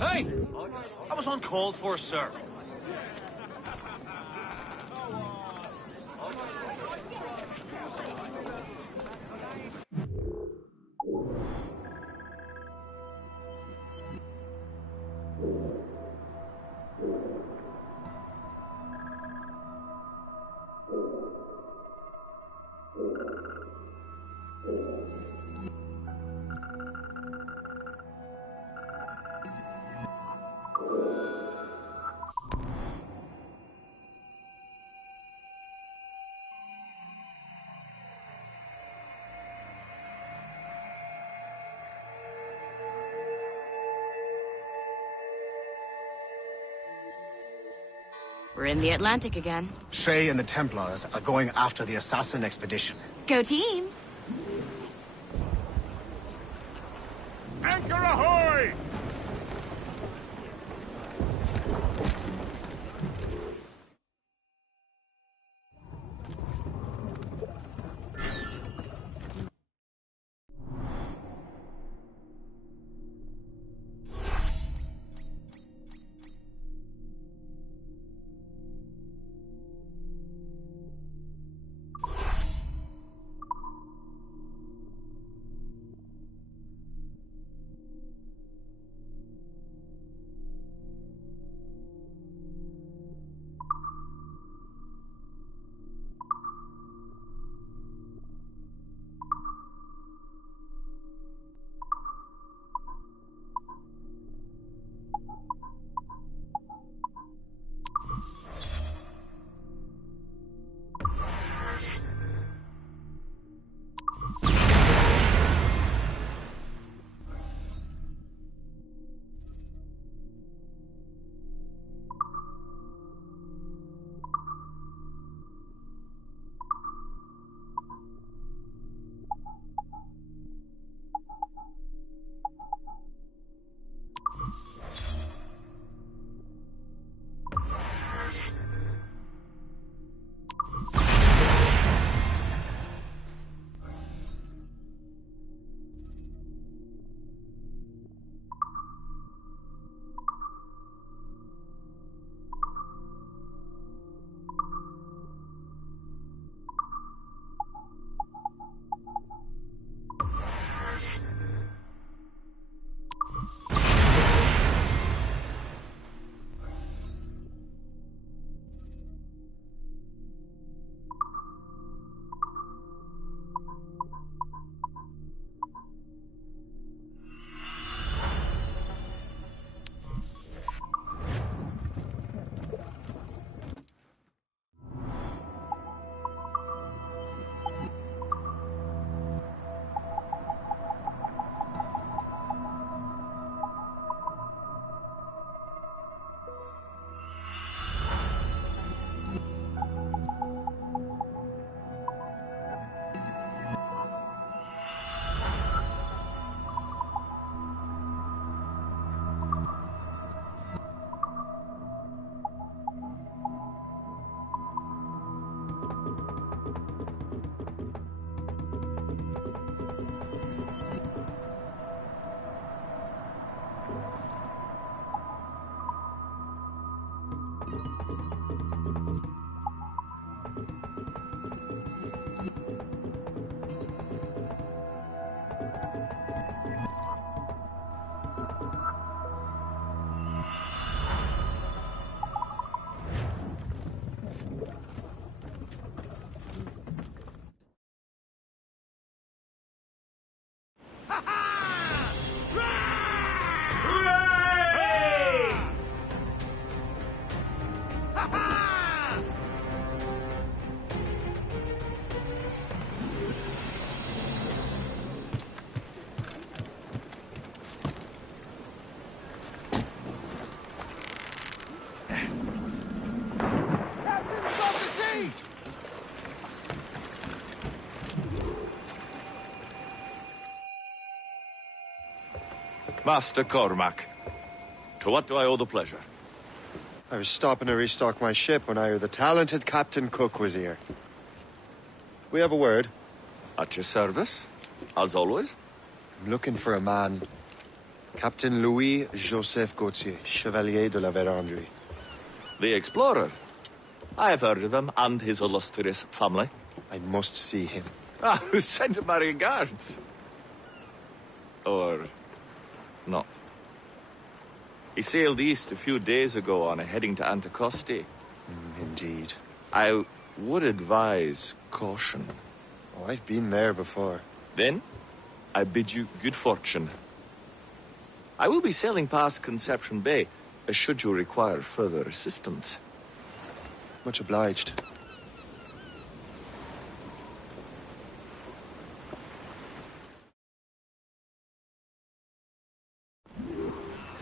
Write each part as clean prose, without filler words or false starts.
Hey! I was uncalled for, sir. We're in the Atlantic again. Shay and the Templars are going after the assassin expedition. Go team! Anchor ahoy! Master Cormac, to what do I owe the pleasure? I was stopping to restock my ship when I heard the talented Captain Cook was here. We have a word. At your service, as always. I'm looking for a man Captain Louis-Joseph Gauthier, Chevalier de la Vérendrye. The explorer. I have heard of him and his illustrious family. I must see him. Ah, send my regards. Or not. He sailed east a few days ago on a heading to Anticosti. Indeed. I would advise caution. Oh, I've been there before. Then, I bid you good fortune. I will be sailing past Conception Bay, should you require further assistance. Much obliged.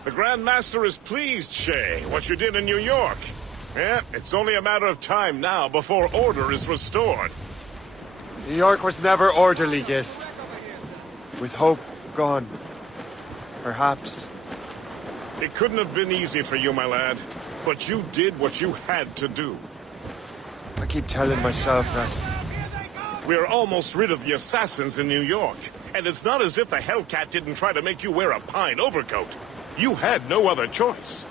The Grand Master is pleased, Shay, what you did in New York. Yeah, it's only a matter of time now before order is restored. New York was never orderly, Gist. With hope gone, perhaps. It couldn't have been easy for you, my lad. But you did what you had to do. I keep telling myself that. We're almost rid of the assassins in New York. And it's not as if the Hellcat didn't try to make you wear a pine overcoat. You had no other choice.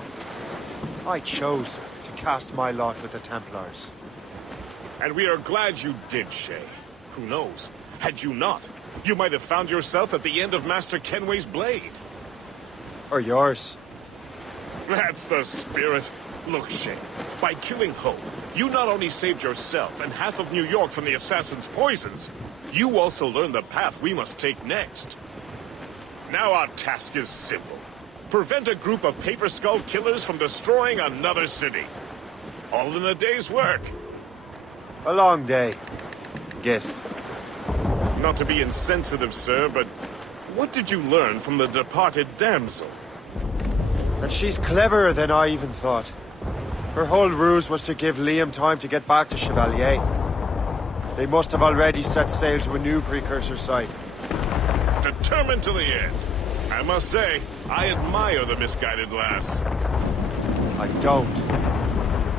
I chose to cast my lot with the Templars. And we are glad you did, Shay. Who knows? Had you not, you might have found yourself at the end of Master Kenway's blade. Or yours. That's the spirit. Look, Shay, by killing Ho, you not only saved yourself and half of New York from the assassin's poisons, you also learned the path we must take next. Now our task is simple. Prevent a group of Paper Skull killers from destroying another city. All in a day's work. A long day. Gist. Not to be insensitive, sir, but what did you learn from the departed damsel? That she's cleverer than I even thought. Her whole ruse was to give Liam time to get back to Chevalier. They must have already set sail to a new precursor site. Determined to the end. I must say, I admire the misguided lass. I don't.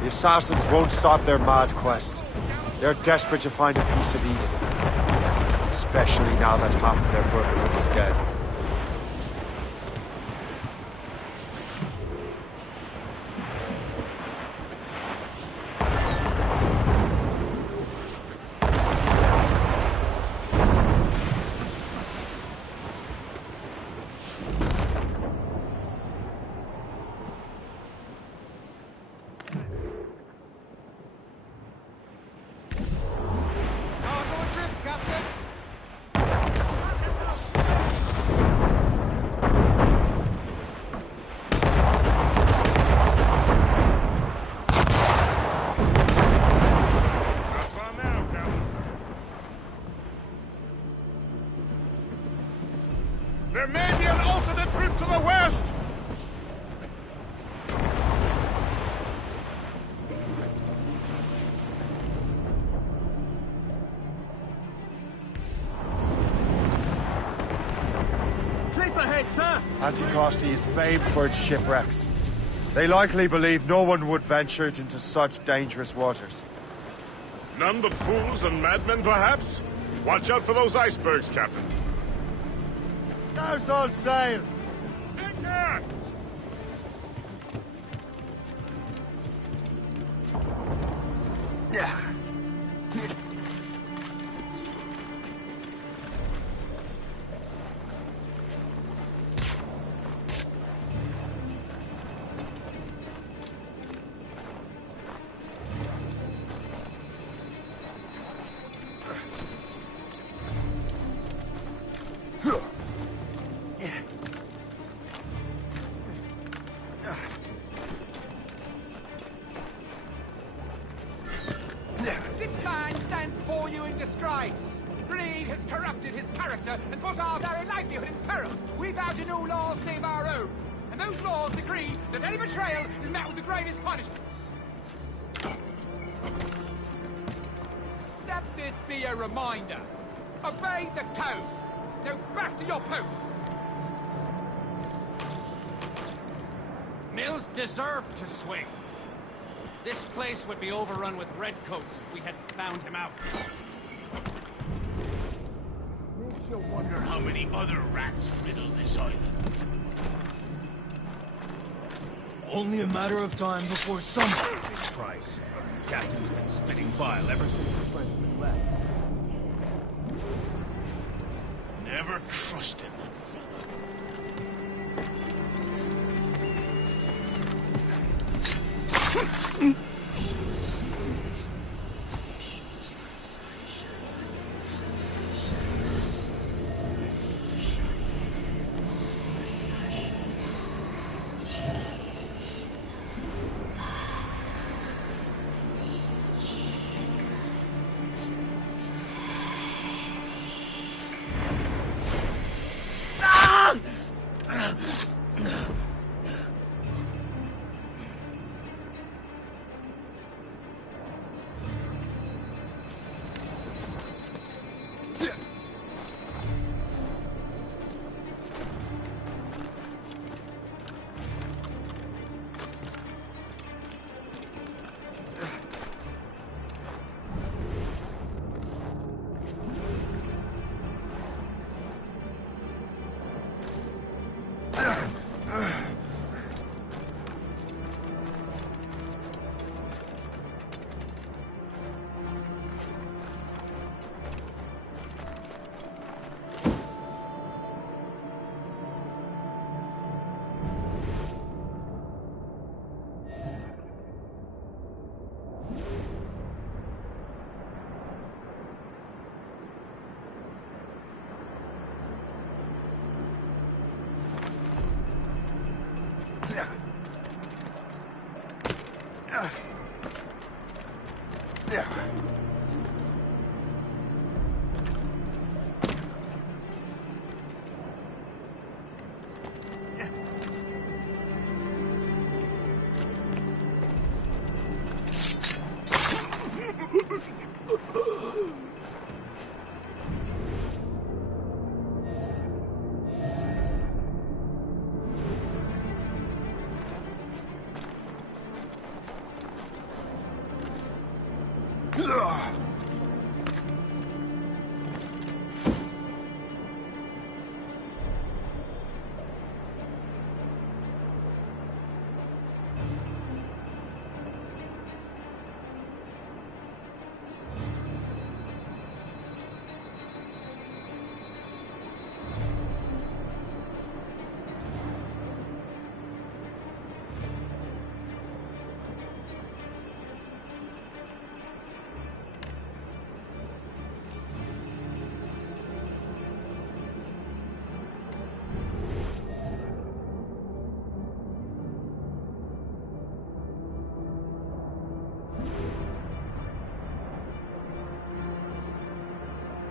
The assassins won't stop their mad quest. They're desperate to find a piece of Eden. Especially now that half of their brotherhood is dead. There may be an alternate route to the west! Cliff ahead, sir! Anticosti is famed for its shipwrecks. They likely believe no one would venture into such dangerous waters. None but fools and madmen, perhaps? Watch out for those icebergs, Captain. There's all sail! Anchor! This man stands before you in disgrace. Greed has corrupted his character and put our very livelihood in peril. We vow to no laws save our own. And those laws decree that any betrayal is met with the gravest punishment. Let this be a reminder. Obey the code. Now back to your posts. Mills deserved to swing. This place would be overrun with redcoats if we hadn't found him out. You wonder how many other rats riddle this island. Only a matter of time before someone pays price. Captain's been spitting bile ever since the Frenchman left. Never trusted that fella.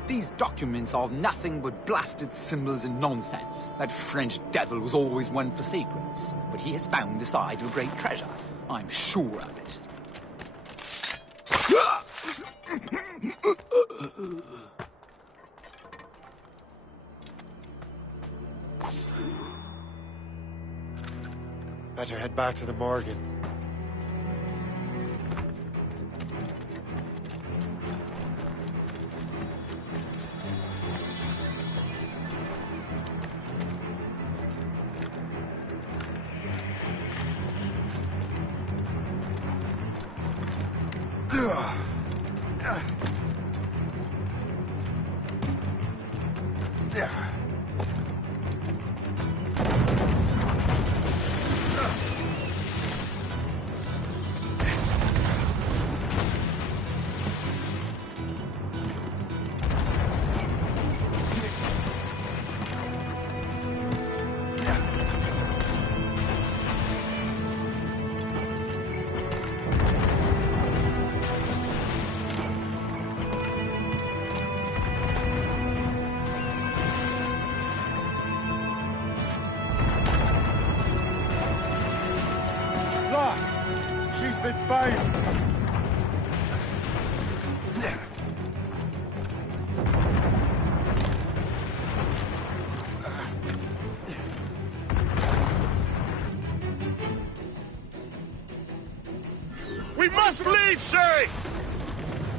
These documents are nothing but blasted symbols and nonsense. That French devil was always one for secrets. But he has found the site of great treasure. I'm sure of it. Better head back to the Morgan. She's been found. We must leave, Shay!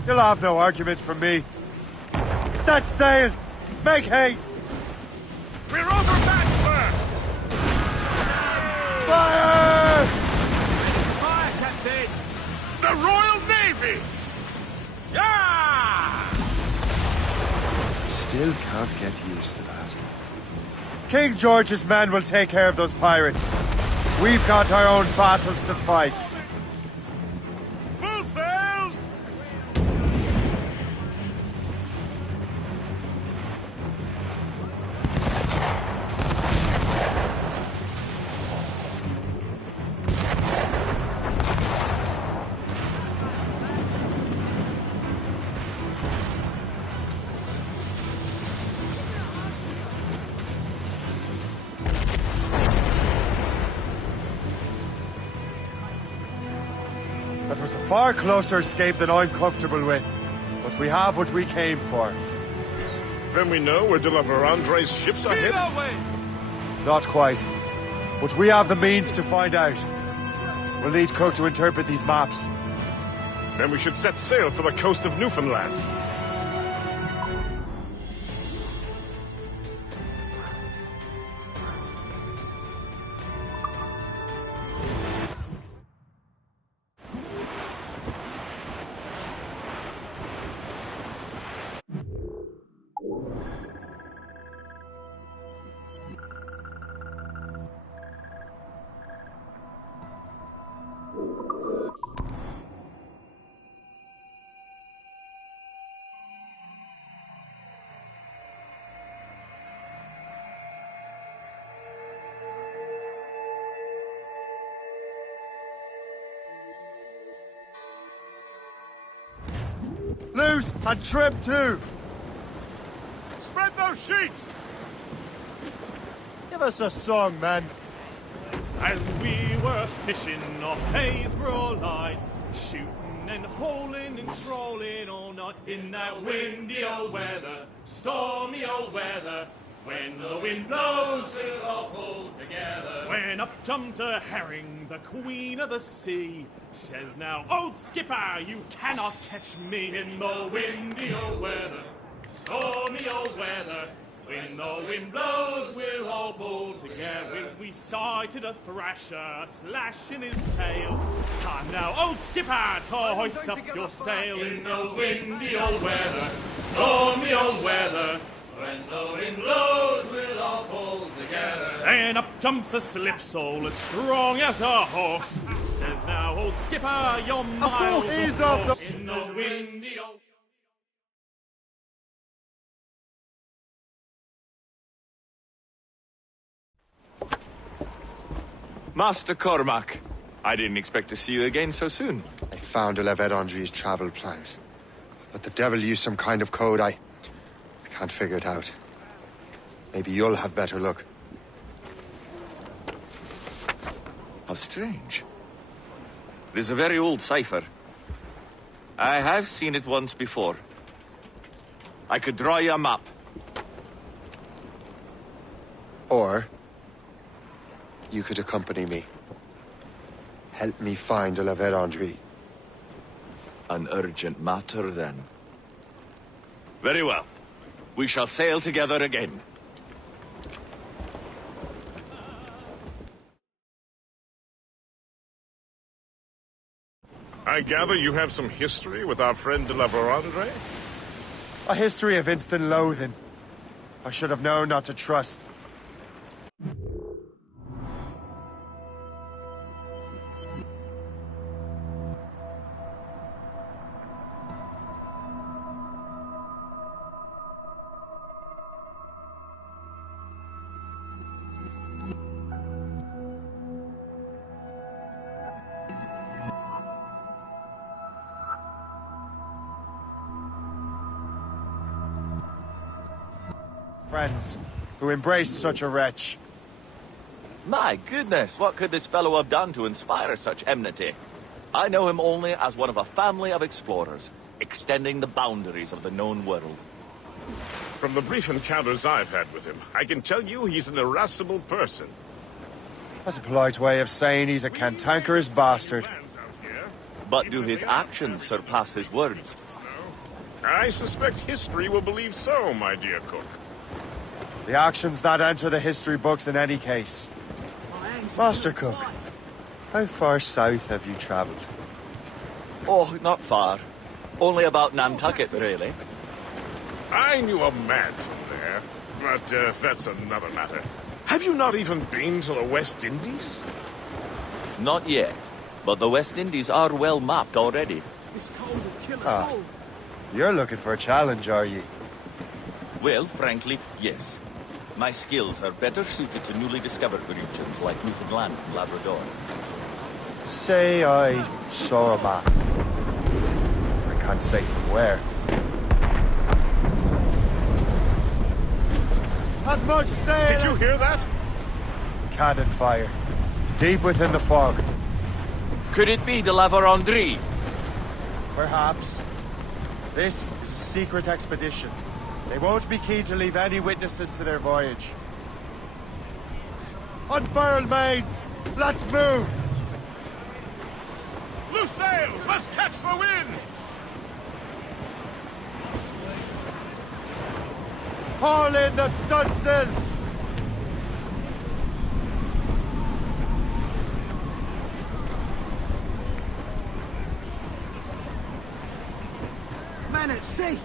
You'll have no arguments from me. Set sails! Make haste! We're overmatched, sir! Fire! Fire, Captain! The Royal Navy! Yeah! Still can't get used to that. King George's men will take care of those pirates. We've got our own battles to fight. Full sails! That was a far closer escape than I'm comfortable with. But we have what we came for. Then we know where de la Vérendrye's ships are hidden. Not quite. But we have the means to find out. We'll need Cook to interpret these maps. Then we should set sail for the coast of Newfoundland. Loose and trim too! Spread those sheets! Give us a song, man. As we were fishing off Haysborough line, shooting and holing and trolling all night in that windy old weather, stormy old weather. When the wind blows, we'll all pull together. When up jumped a herring, the queen of the sea, says now, old skipper, you cannot catch me in the windy old weather, stormy old weather. When the wind blows, we'll all pull together. When we sighted a thrasher, slashing his tail. Time now, old skipper, to hoist up your sail in the windy old weather, stormy old weather. When the wind blows, we'll all pull together. And up jumps a slipsail as strong as a horse. Says now, old skipper, you're miles off course. In the windy old... Master Cormac, I didn't expect to see you again so soon. I found de la Vérendrye's travel plans. But the devil used some kind of code. I can't figure it out. Maybe you'll have better luck. How strange. It is a very old cipher. I have seen it once before. I could draw you a map. Or you could accompany me. Help me find de la Vérendrye. An urgent matter, then. Very well. We shall sail together again. I gather you have some history with our friend de la Vérendrye? A history of instant loathing. I should have known not to trust. Friends who embrace such a wretch. My goodness, what could this fellow have done to inspire such enmity? I know him only as one of a family of explorers, extending the boundaries of the known world. From the brief encounters I've had with him, I can tell you he's an irascible person. That's a polite way of saying he's a cantankerous bastard. But do his actions surpass his words? I suspect history will believe so, my dear cook. The actions that enter the history books in any case. Master Cook, how far south have you traveled? Oh, not far. Only about Nantucket, really. I knew a man from there, but that's another matter. Have you not even been to the West Indies? Not yet. But the West Indies are well mapped already. This cold will kill us Ah. all. You're looking for a challenge, are you? Well, frankly, yes. My skills are better suited to newly discovered regions like Newfoundland and Labrador. Say I saw a map. I can't say from where. As much sail! Did you hear that? Cannon fire. Deep within the fog. Could it be the La Vérendrye? Perhaps. This is a secret expedition. They won't be keen to leave any witnesses to their voyage. Unfurl, maids! Let's move! Loose sails! Let's catch the wind! Haul in the stunsails! Man at sea!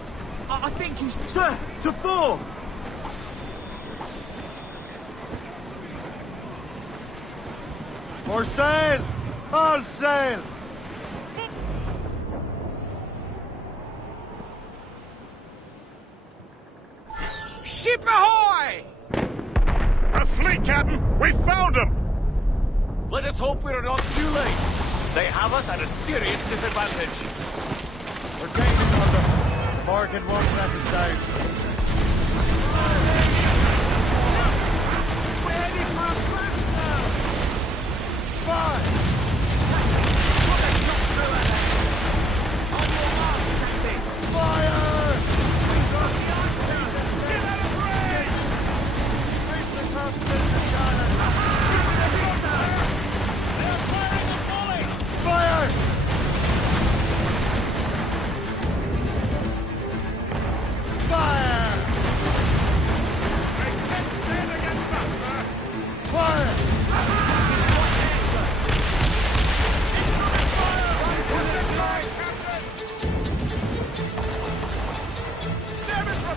I think he's... Sir, to fore! More sail! All sail! Ship ahoy! A fleet, Captain! We found them! Let us hope we're not too late. They have us at a serious disadvantage. We're gaining on them. Morgan won't let us down. Ready for a blast! Fire! Fire! Fire! Fire! I can't stand against them, sir! Fire!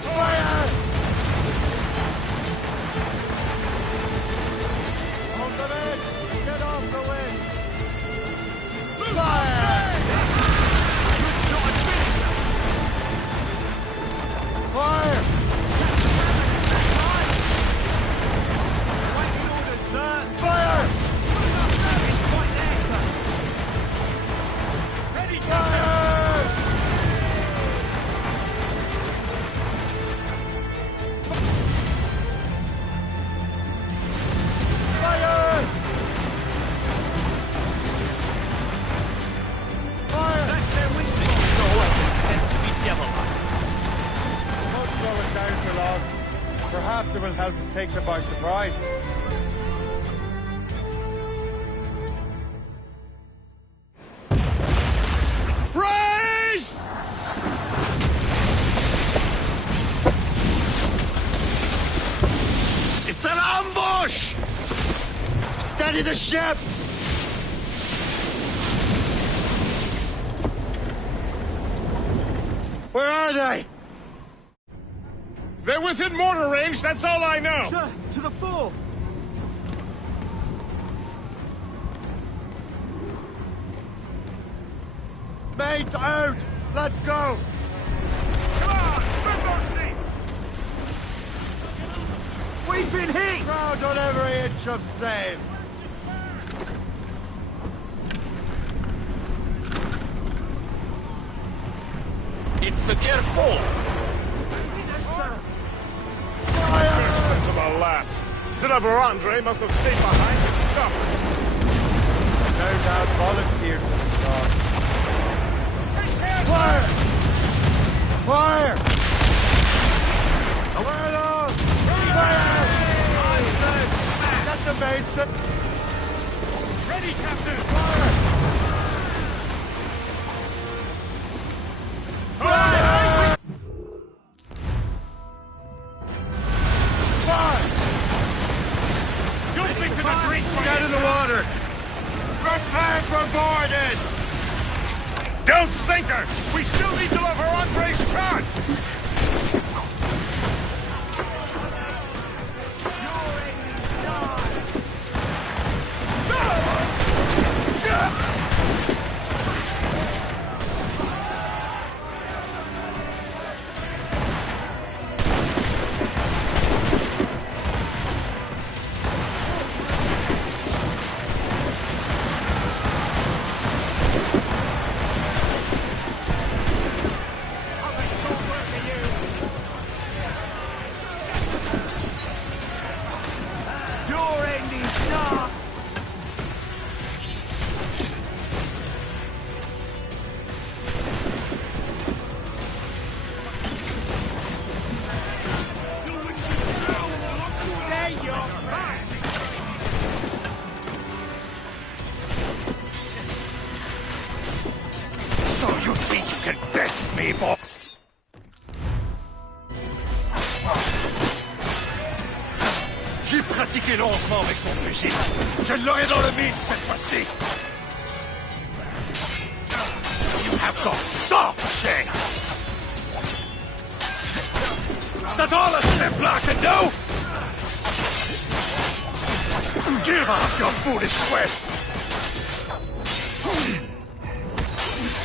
Fire! Hold them in! Get off the wind! Fire! Fire! Fire! Fire! Fire! Fire! Won't slow us down for long. Perhaps it will help us take them by surprise. Race! It's an ambush! Steady the ship! Where are they? They're within mortar range, that's all I know! Sir, to the fore! Mates out! Let's go! Come on, spin those seats! We've been hit! Ground on every inch of sail! It's the gear 4. Listen to the last. De La Vérendrye must have stayed behind and stopped us. No doubt volunteered for the job. Fire! Fire! Away along! Fire! Let the mates sit. Ready, Captain! Fire! Fire! Don't sink her! We still need to love her Andre's chance! So you think you can best me, boy? J'ai pratiqué lentement avec mon fusil. Je l'aurai dans le mille cette fois-ci. You have got soft shit. Is that all a Templar can do? Give up your foolish quest.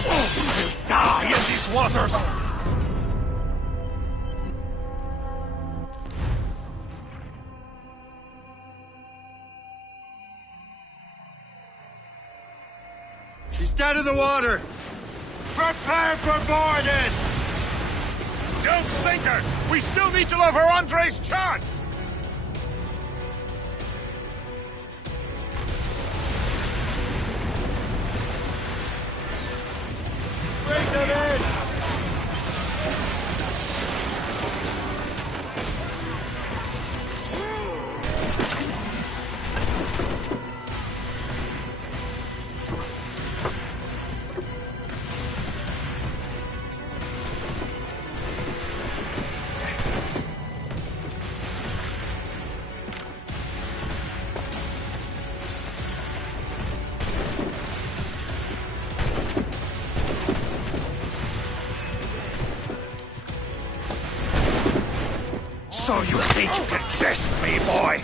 You'll die in these waters. She's dead in the water! Prepare for boarding! Don't sink her! We still need to love her Andre's chance! Bring them in! So you think you can test me, boy?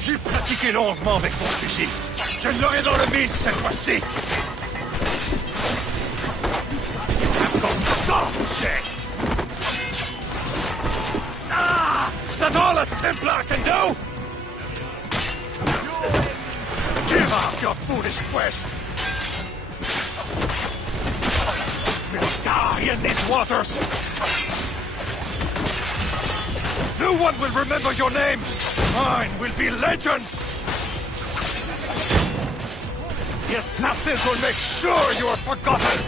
J'ai pratiqué longuement avec mon fusil. Je l'aurai dans le mille cette fois-ci. You have got soft shit. Ah! Is that all a Templar can do? Give up your foolish quest. You'll die in these waters. No one will remember your name. Mine will be legend. The assassins will make sure you are forgotten.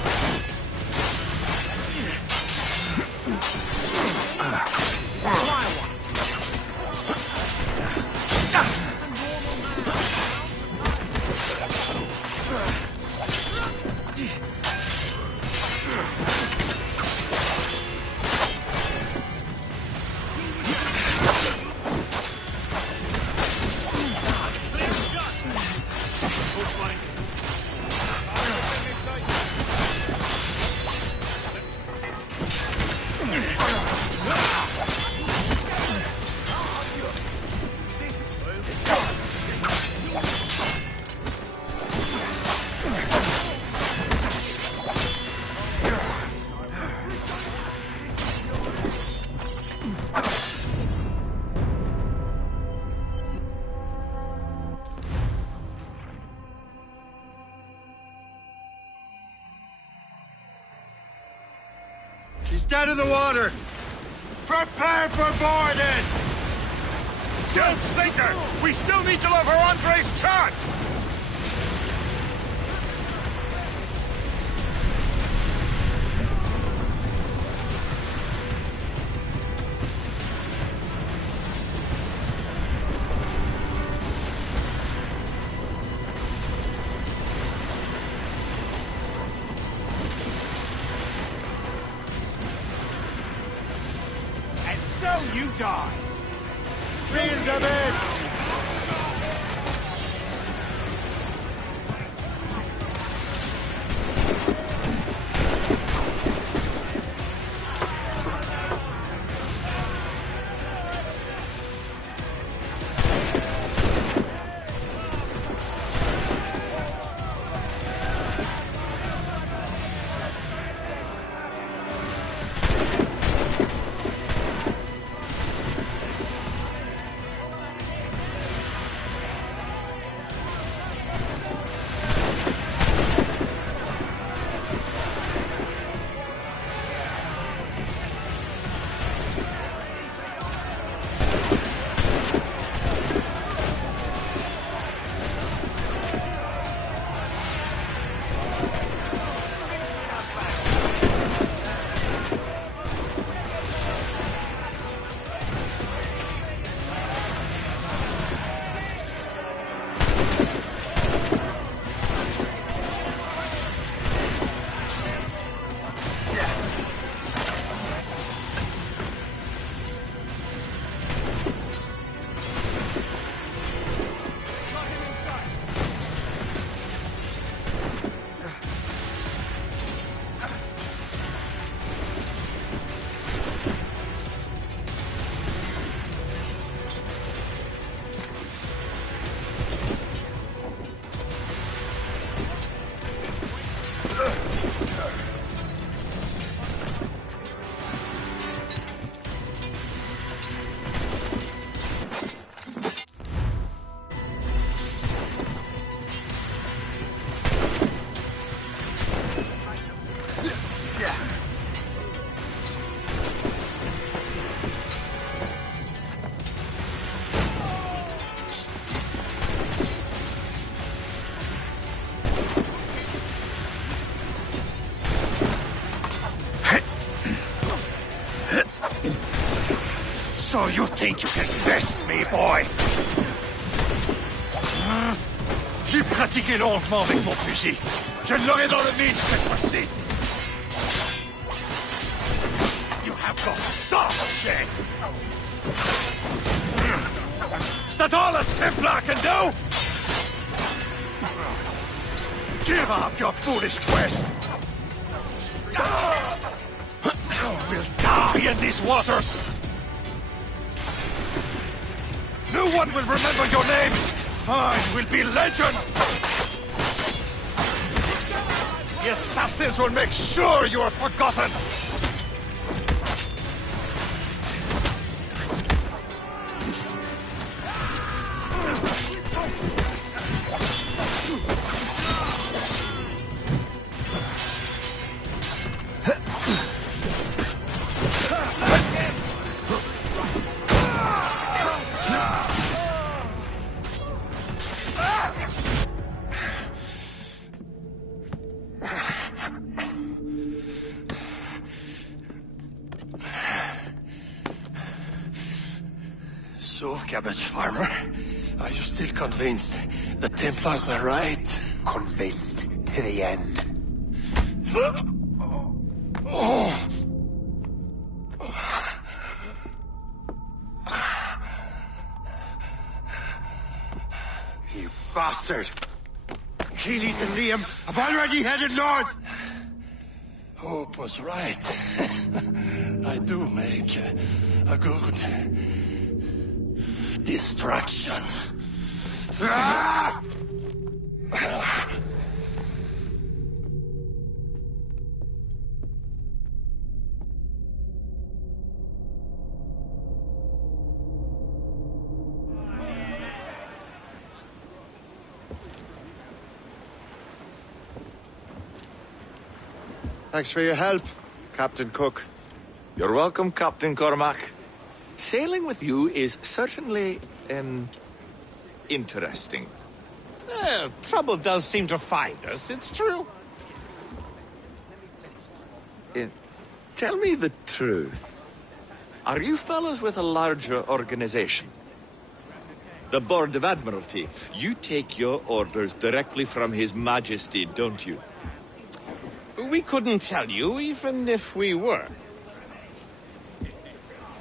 She's dead in the water! Prepare for boarding! Don't sink her! We still need to love her Andre's chance! So you die. Reel them in! So you think you can best me, boy? J'ai pratiqué longuement avec mon fusil. Je l'aurai dans le mille cette fois-ci. You have got soft shit. Is that all a Templar can do? Give up your foolish quest. We'll die in these waters. No one will remember your name. Mine will be legend. The assassins will make sure you are forgotten. So, cabbage farmer, are you still convinced the Templars are right? Convinced to the end. You bastard! Keelys and Liam have already headed north! Hope was right. I do make a good distraction. Ah! Thanks for your help, Captain Cook. You're welcome, Captain Cormac. Sailing with you is certainly, interesting. Trouble does seem to find us, it's true. Tell me the truth. Are you fellas with a larger organization? The Board of Admiralty. You take your orders directly from His Majesty, don't you? We couldn't tell you, even if we were.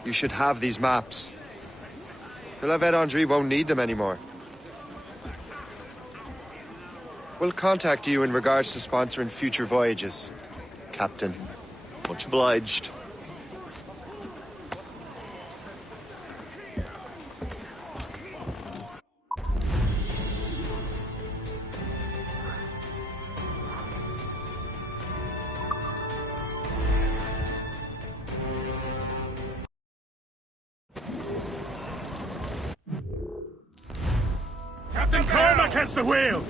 You should have these maps. Philavet Andre won't need them anymore. We'll contact you in regards to sponsoring future voyages, Captain. Much obliged. Captain Cormac has the wheel!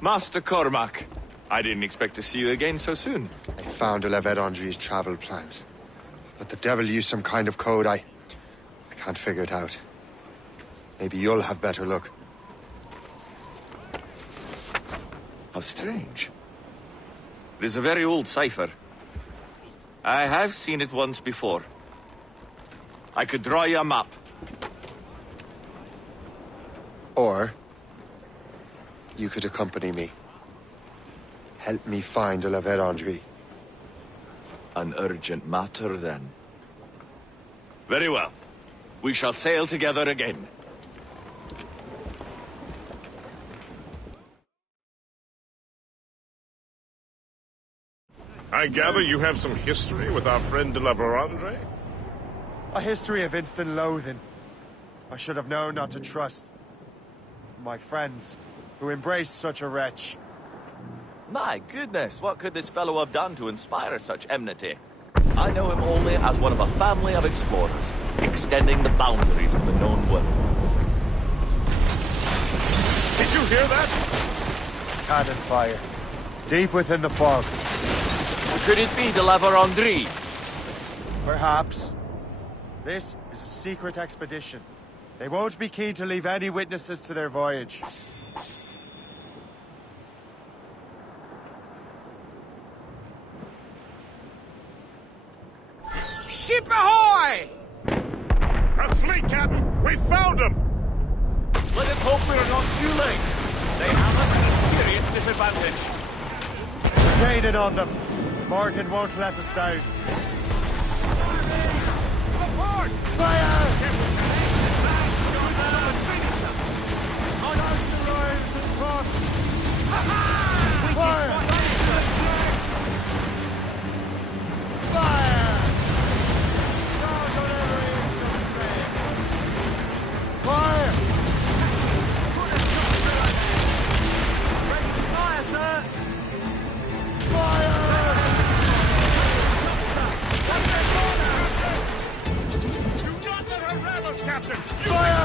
Master Cormac, I didn't expect to see you again so soon. I found Philavet Andre's travel plans. But the devil used some kind of code. I can't figure it out. Maybe you'll have better luck. How strange. It is a very old cipher. I have seen it once before. I could draw you a map. Or you could accompany me. Help me find Philavet Andre. An urgent matter, then. Very well. We shall sail together again. I gather you have some history with our friend de la Vérandre? A history of instant loathing. I should have known not to trust my friends who embraced such a wretch. My goodness, what could this fellow have done to inspire such enmity? I know him only as one of a family of explorers, extending the boundaries of the known world. Did you hear that? Cannon fire. Deep within the fog. Could it be the La Vérendrye? Perhaps. This is a secret expedition. They won't be keen to leave any witnesses to their voyage. Ship ahoy! A fleet, Captain! We found them! Let us hope we are not too late. They have us at a serious disadvantage. We're gaining on them. Morgan won't let us down. Aboard! Fire! Fire! Fire! Fire! Fire, sir! Fire! Do not let her ram us, Captain! Fire!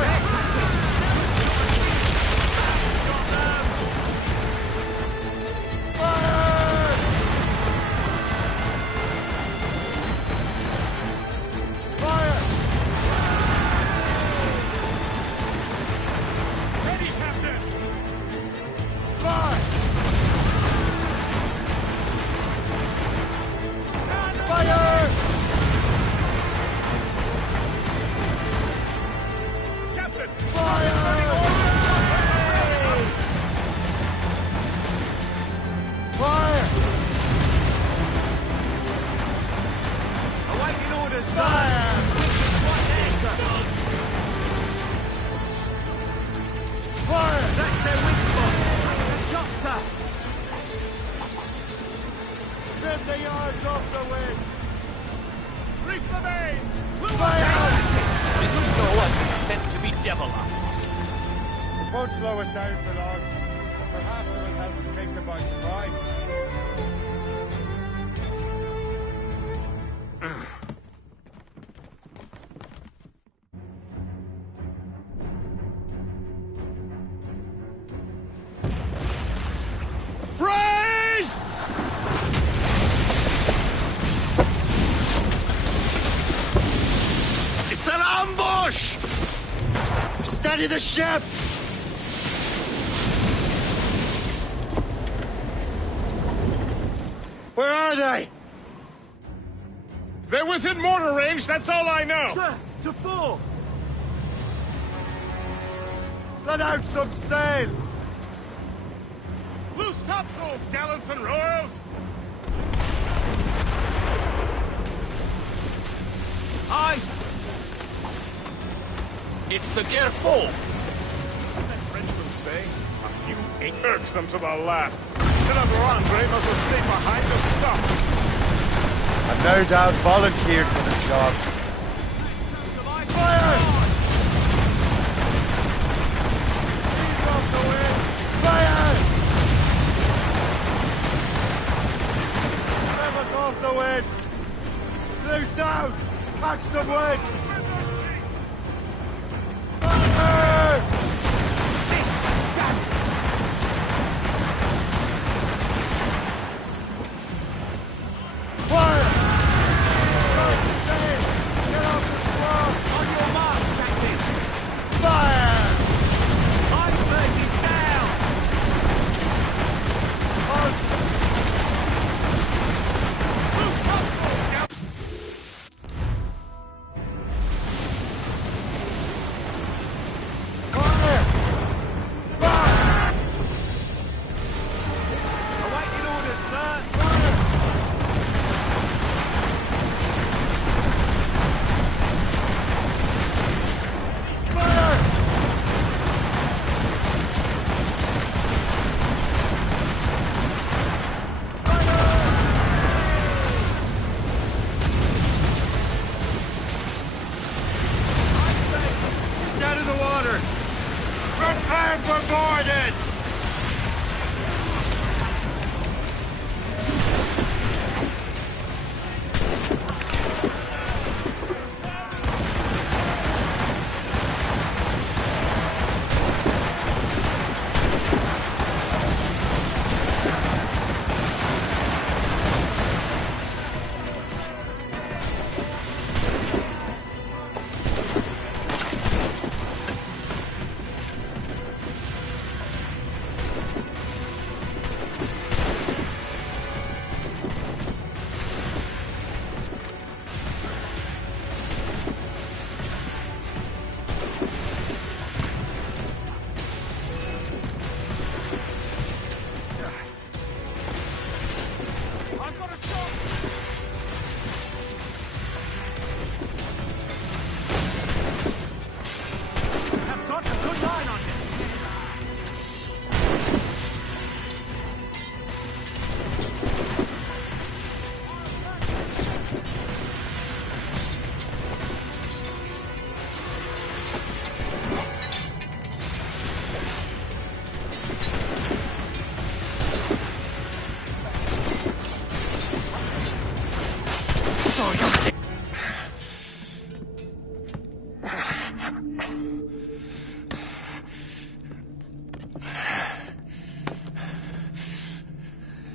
Ready, Captain! Fire! Captain! Fire! Awaiting orders, sir! Fire! Fire! That's their weak spot! Shot, sir! Trim the yards off the wind! Reef the mains! Fire! This snow has been sent to bedevil us. It won't slow us down for long. Perhaps it will help us take them by surprise. Brace! It's an ambush! Steady the ship! Where are they? They're within mortar range, that's all I know! Sir, to full! Let out some sail! Loose topsails, gallants and royals! Eyes! It's the Gerfaut! That Frenchman say? A few ain't irksome to the last. Senator Andre must have stayed behind to stop us. And no doubt volunteered for the job. Fire! Ease off the wind! Fire! Rev us off the wind! Loose down! Catch some wind! Fire! Fire! Get off the squad! On your mark, Captain! Fire! Iceberg is down! Loose topsails, we're boarded!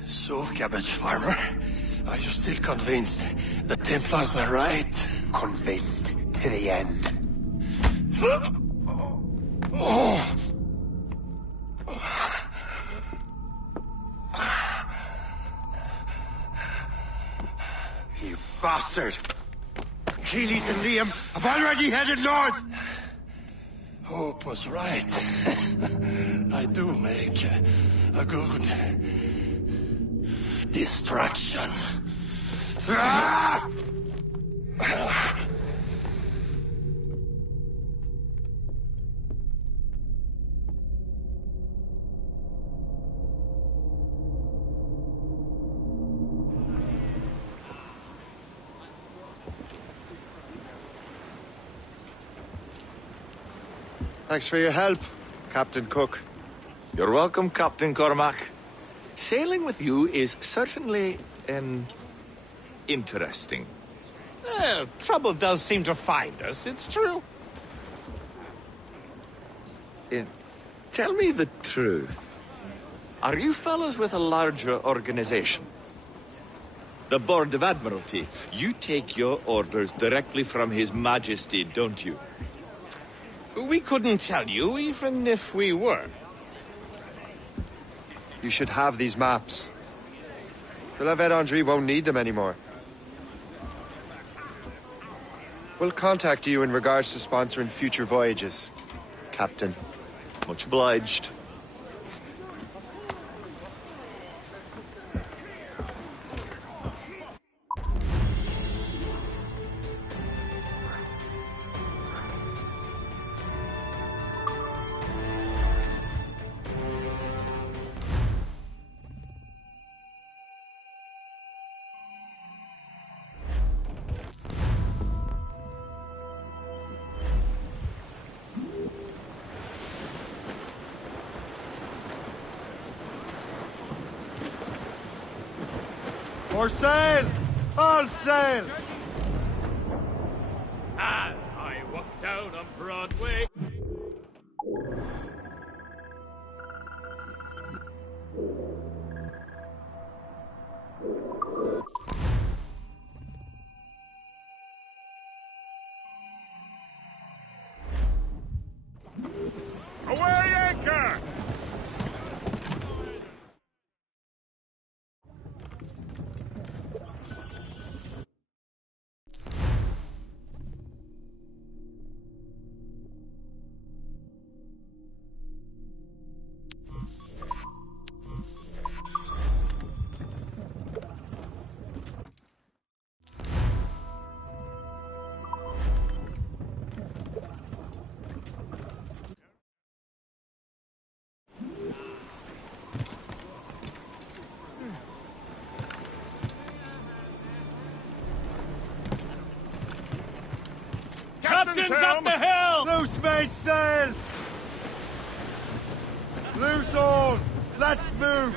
So, cabbage farmer, are you still convinced the Templars are right? Convinced to the end. You bastard! Keelys and Liam have already headed north! Hope was right. I do make a good distraction. Ah! Thanks for your help, Captain Cook. You're welcome, Captain Cormac. Sailing with you is certainly, interesting. Trouble does seem to find us, it's true. Tell me the truth. Are you fellows with a larger organization? The Board of Admiralty. You take your orders directly from His Majesty, don't you? We couldn't tell you, even if we were. You should have these maps. The La Vedendry won't need them anymore. We'll contact you in regards to sponsoring future voyages, Captain. Much obliged. For sail! All sail! As I walk down on Broadway. Away anchor! Captain's up the hill! Loose made sails! Loose all! Let's move!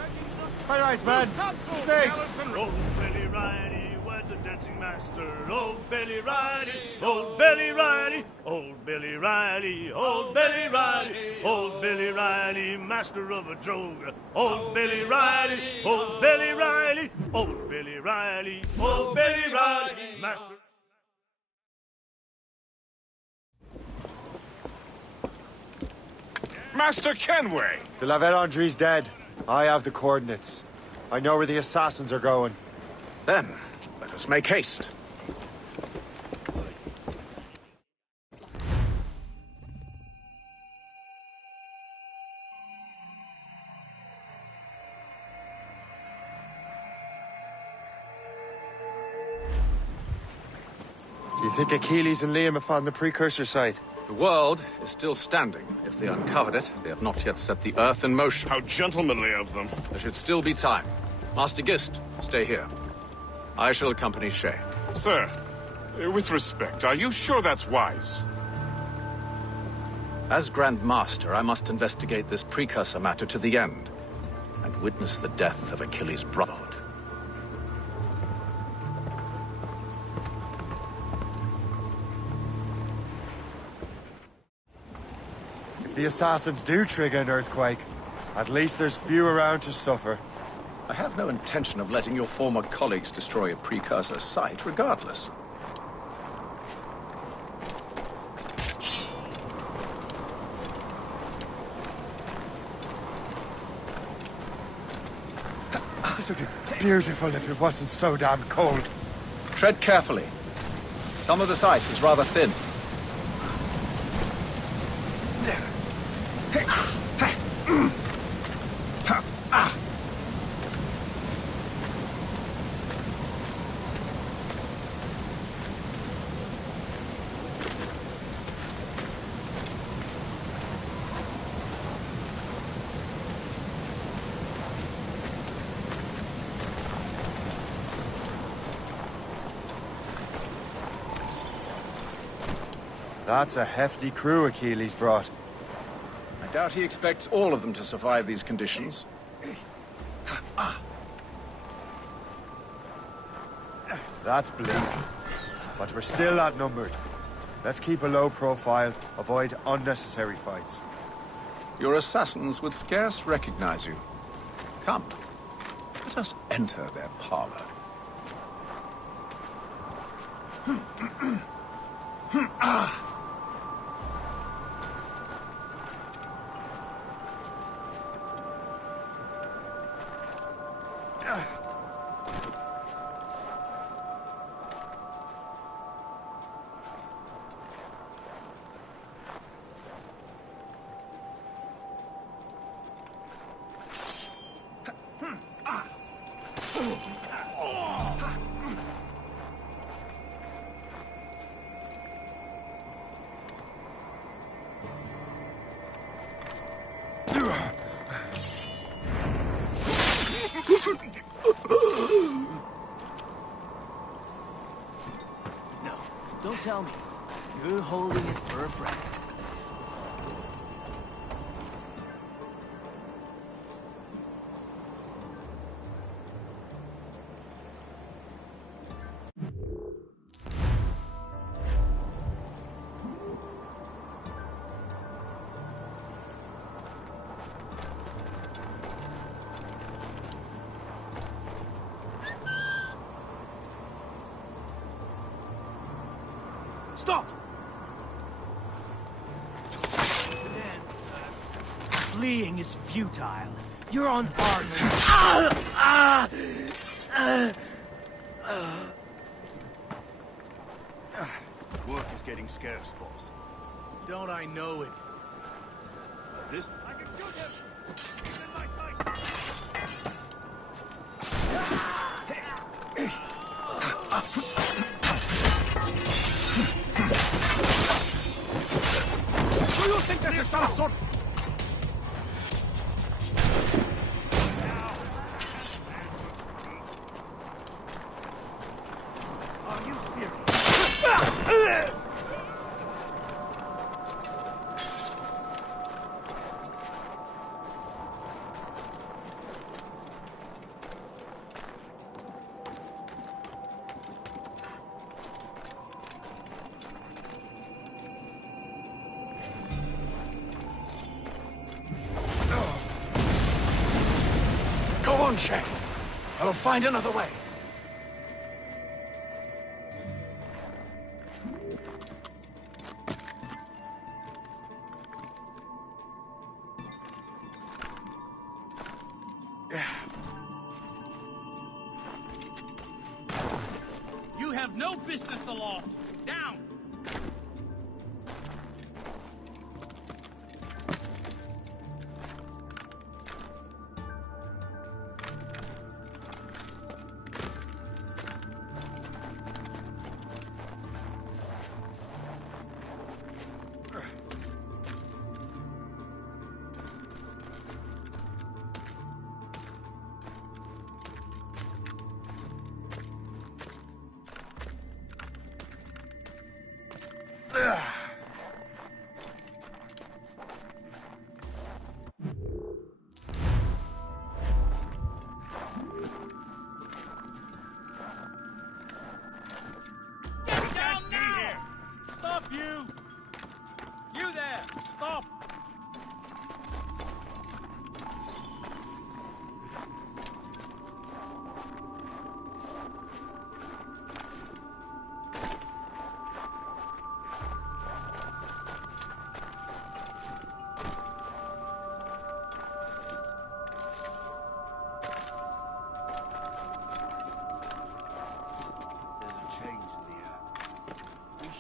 All right, man. Stay! Old Billy Riley was a dancing master. Old Billy Riley, old Billy Riley, old Billy Riley, old Billy Riley, old Billy Riley, master of a droga. Old Billy Riley, old Billy Riley, old Billy Riley, old Billy Riley, master. Master Kenway! The La Vérendrye's dead. I have the coordinates. I know where the assassins are going. Then, let us make haste. Do you think Achilles and Liam have found the precursor site? The world is still standing. If they uncovered it, they have not yet set the Earth in motion. How gentlemanly of them. There should still be time. Master Gist, stay here. I shall accompany Shay. Sir, with respect, are you sure that's wise? As Grand Master, I must investigate this precursor matter to the end, and witness the death of Achilles' brotherhood. If the assassins do trigger an earthquake, at least there's few around to suffer. I have no intention of letting your former colleagues destroy a precursor site, regardless. This would be beautiful if it wasn't so damn cold. Tread carefully. Some of this ice is rather thin. That's a hefty crew Achilles brought. I doubt he expects all of them to survive these conditions. That's bleak. But we're still outnumbered. Let's keep a low profile, avoid unnecessary fights. Your assassins would scarce recognize you. Come, let us enter their parlor. No, don't tell me. You're holding it for a friend. Stop! Fleeing is futile. You're on our Work is getting scarce, boss. Don't I know it? This... I can shoot him! He's in my sight! Do you think this is some sort? Are you serious? on, Shay. I'll find another way. You have no business aloft. Down! You there! Stop!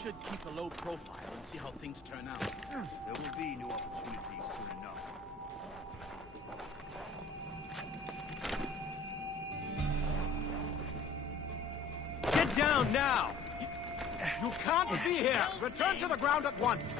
Should keep a low profile and see how things turn out. There will be new opportunities soon enough. Get down now! You can't be here! Return to the ground at once!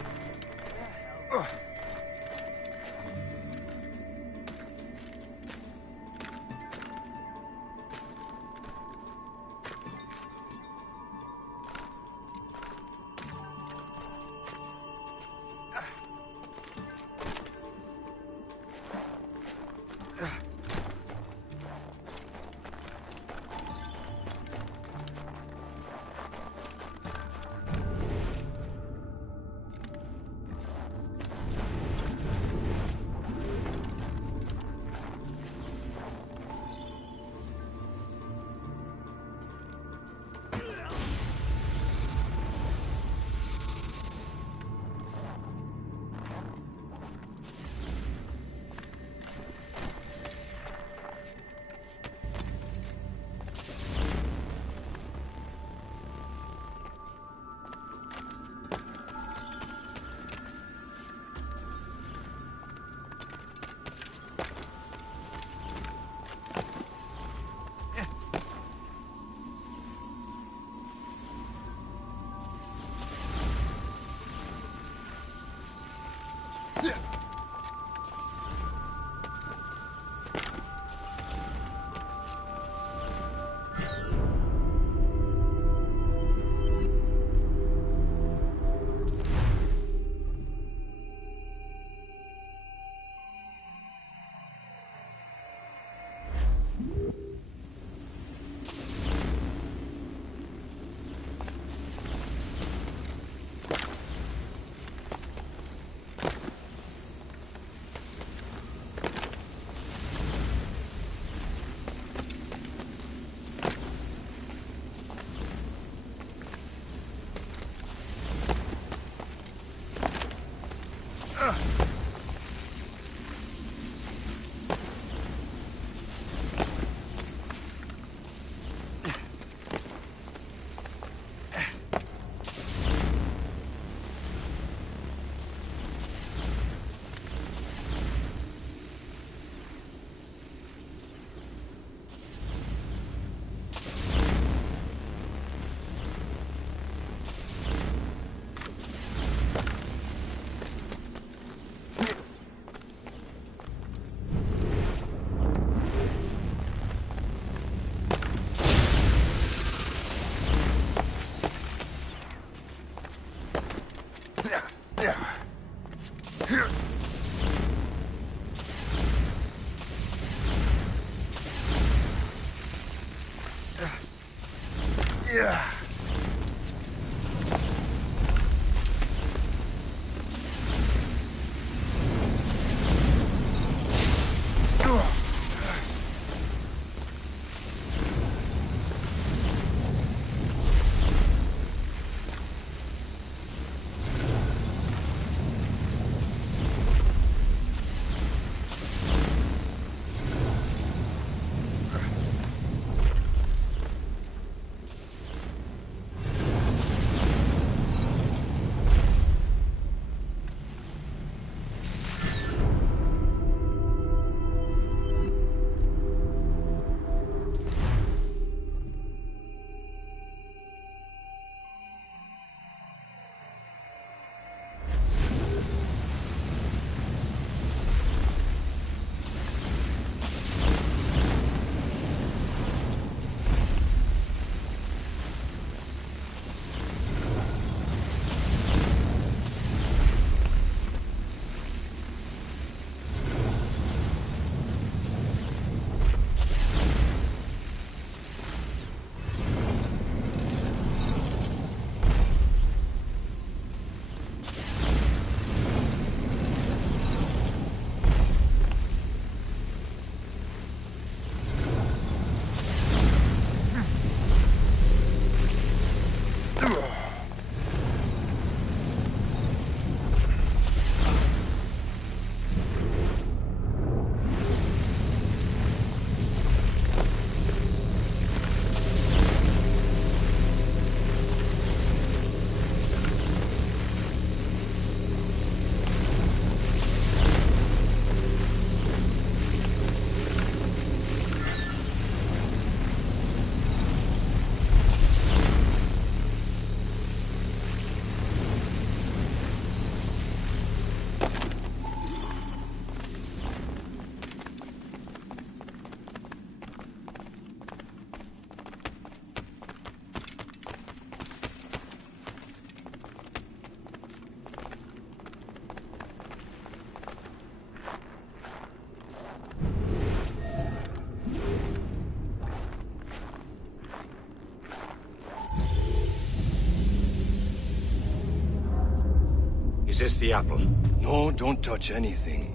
Is this the apple? No, don't touch anything.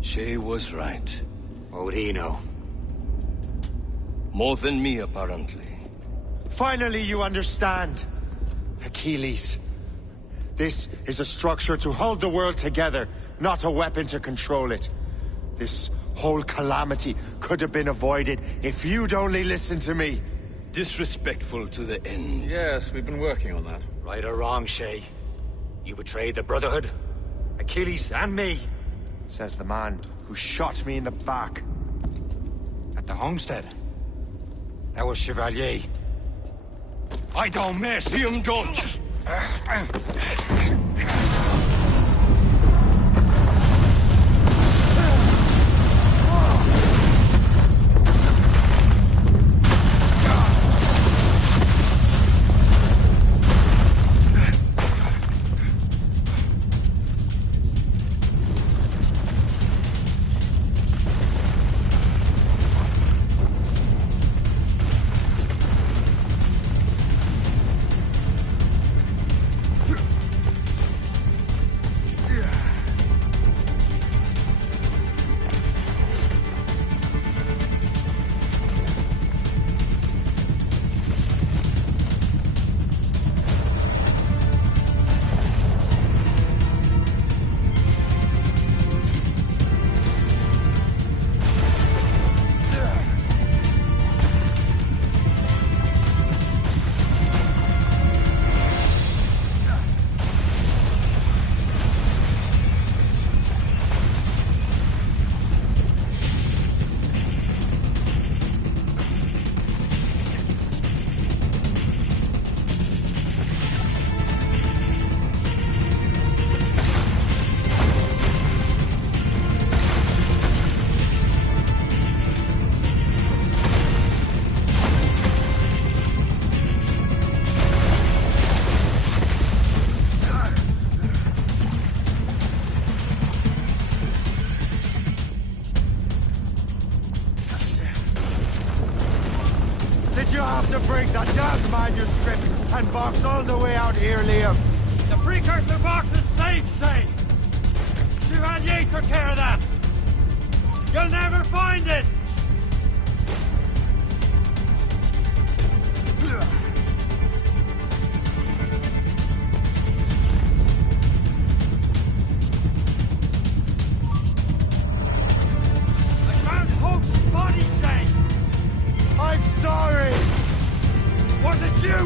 Shay was right. What would he know? More than me, apparently. Finally, you understand. Achilles. This is a structure to hold the world together, not a weapon to control it. This whole calamity could have been avoided if you'd only listened to me. Disrespectful to the end. Yes, we've been working on that. Right or wrong, Shay? You betrayed the Brotherhood, Achilles, and me. Says the man who shot me in the back. At the homestead. That was Chevalier. I don't miss! Liam, don't! Bring that damn manuscript and box all the way out here, Liam. The precursor box is safe, Shay. Chevalier took care of that. You'll never find it. I found Hope's body, Shay. I'm sorry. Was it you?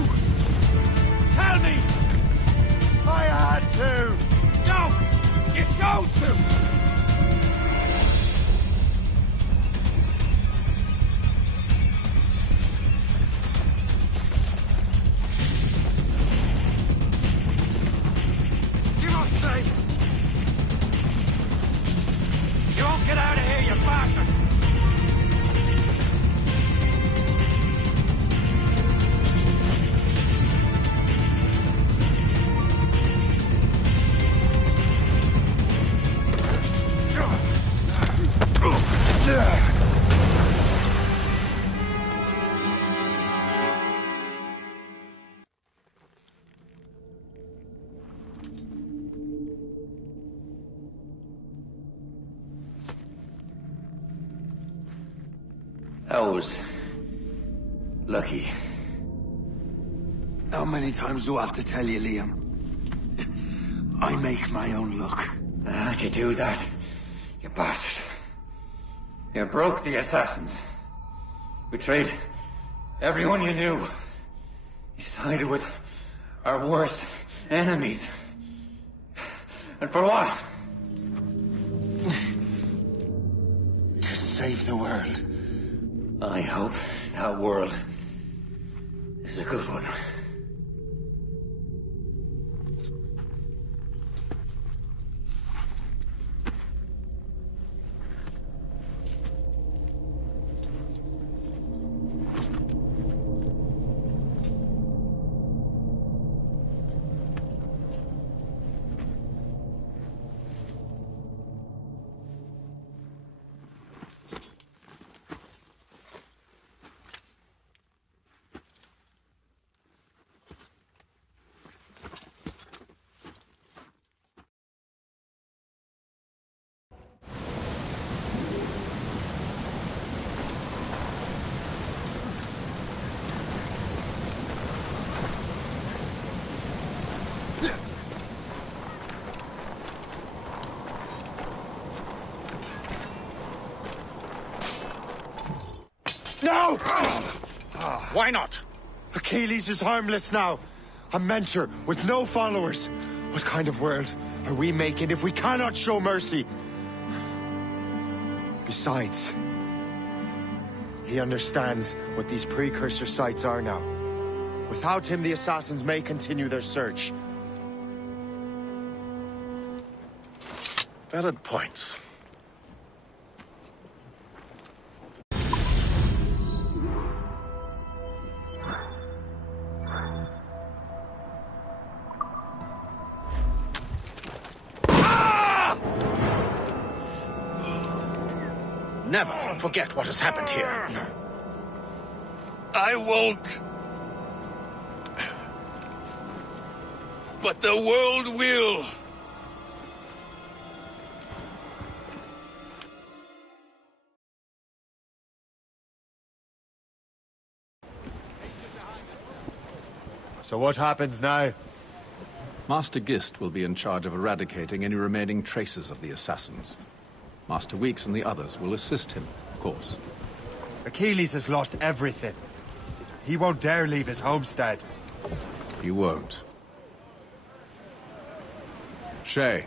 Tell me! I had to! No! You chose to! Give up, Shay! You won't get out of here, you bastard! I was lucky. How many times do I have to tell you, Liam? I make my own luck. How'd you do that, you bastard? You broke the assassins. Betrayed everyone you knew. You sided with our worst enemies. And for what? To save the world. I hope that world is a good one. No! Why not? Achilles is harmless now. A mentor with no followers. What kind of world are we making if we cannot show mercy? Besides, he understands what these precursor sites are now. Without him, the assassins may continue their search. Valid points. Never forget what has happened here. I won't. But the world will. So what happens now? Master Gist will be in charge of eradicating any remaining traces of the assassins. Master Weeks and the others will assist him, of course. Achilles has lost everything. He won't dare leave his homestead. He won't. Shay,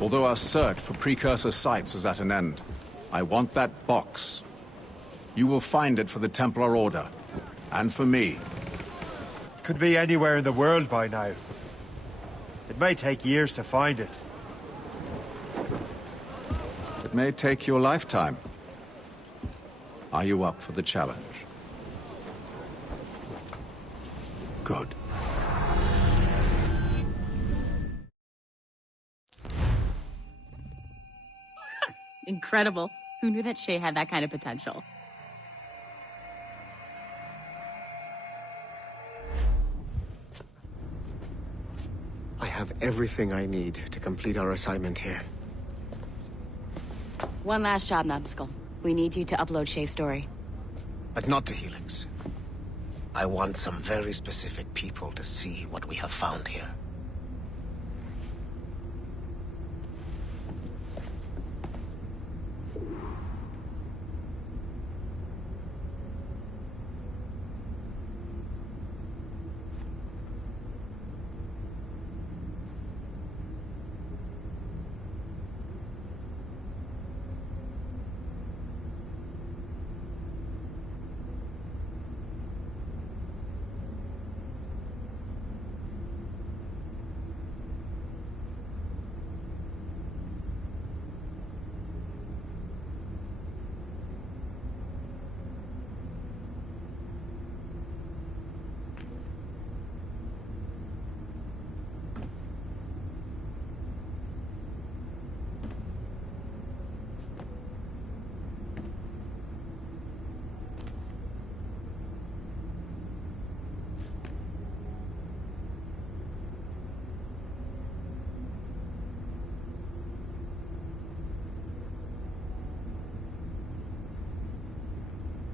although our search for precursor sites is at an end, I want that box. You will find it for the Templar Order, and for me. It could be anywhere in the world by now. It may take years to find it. It may take your lifetime. Are you up for the challenge? Good. Incredible. Who knew that Shay had that kind of potential? I have everything I need to complete our assignment here. One last job, Numbskull. We need you to upload Shay's story. But not to Helix. I want some very specific people to see what we have found here.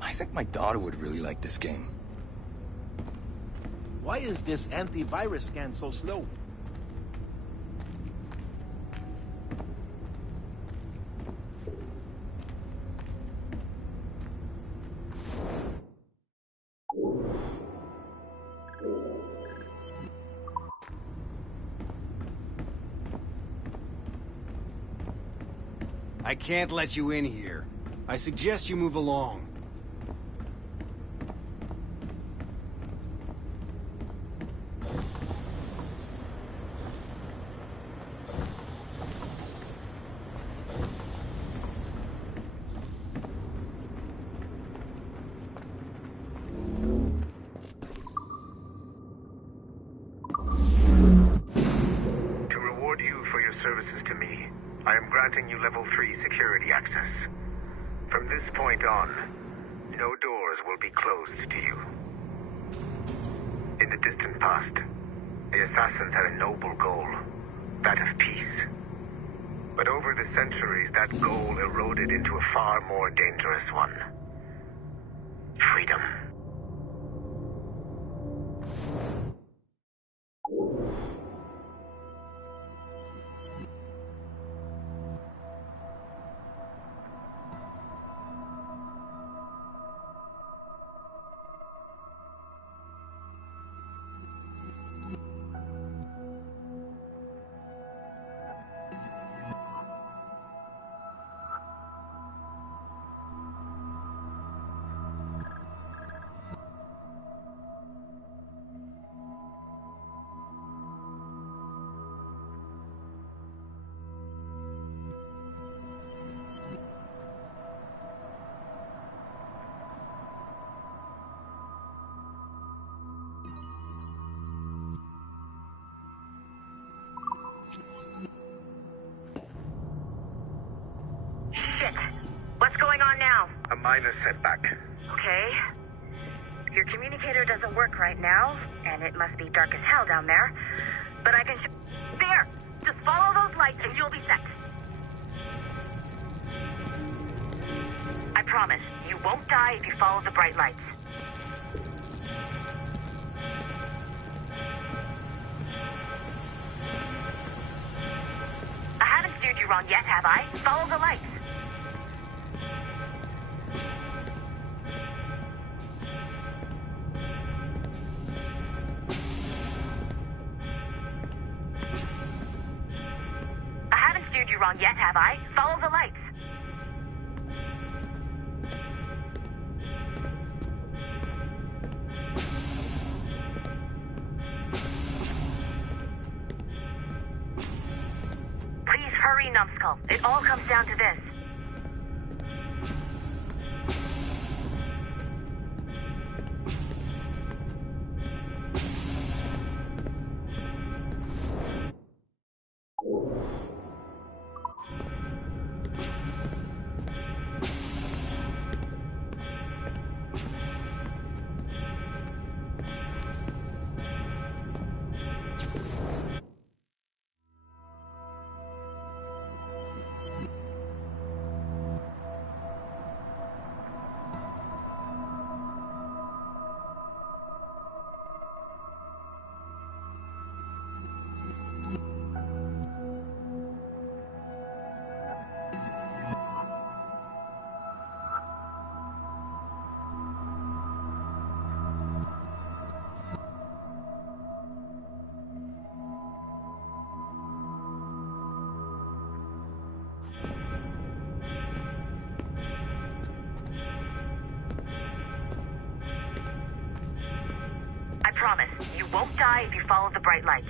I think my daughter would really like this game. Why is this antivirus scan so slow? I can't let you in here. I suggest you move along. Services to me, I am granting you level 3 security access. From this point on, no doors will be closed to you. In the distant past, the assassins had a noble goal, that of peace. But over the centuries, that goal eroded into a far more dangerous one. Freedom. minor setback. Okay. Your communicator doesn't work right now, and it must be dark as hell down there. But I can There! Just follow those lights and you'll be set. I promise, you won't die if you follow the bright lights. I haven't steered you wrong yet, have I? Follow the lights. I haven't steered you wrong yet, have I? Follow the lights. Please hurry, Numbskull. It all comes down to this. I promise, you won't die if you follow the bright lights.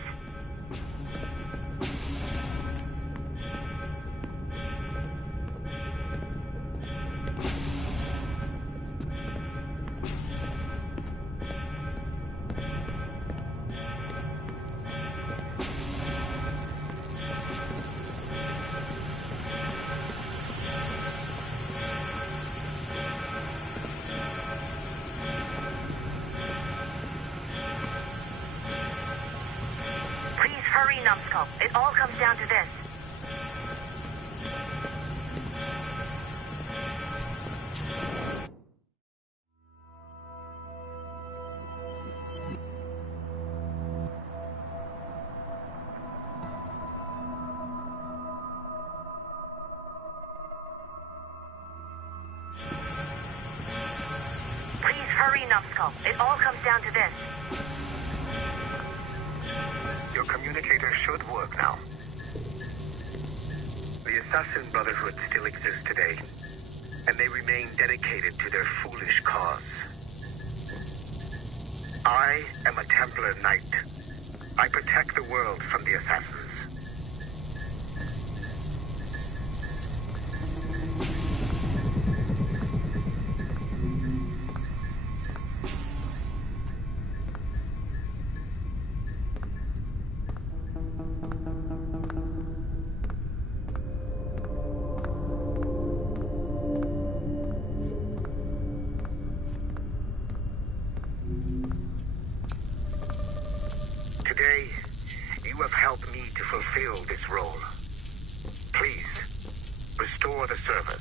Please hurry, Numbskull. It all comes down to this. Please hurry, Numbskull. It all comes down to this. Your communicator should work now. The Assassin Brotherhood still exists today, and they remain dedicated to their foolish cause. I am a Templar Knight. I protect the world from the Assassins. Today, you have helped me to fulfill this role. Please, restore the servers.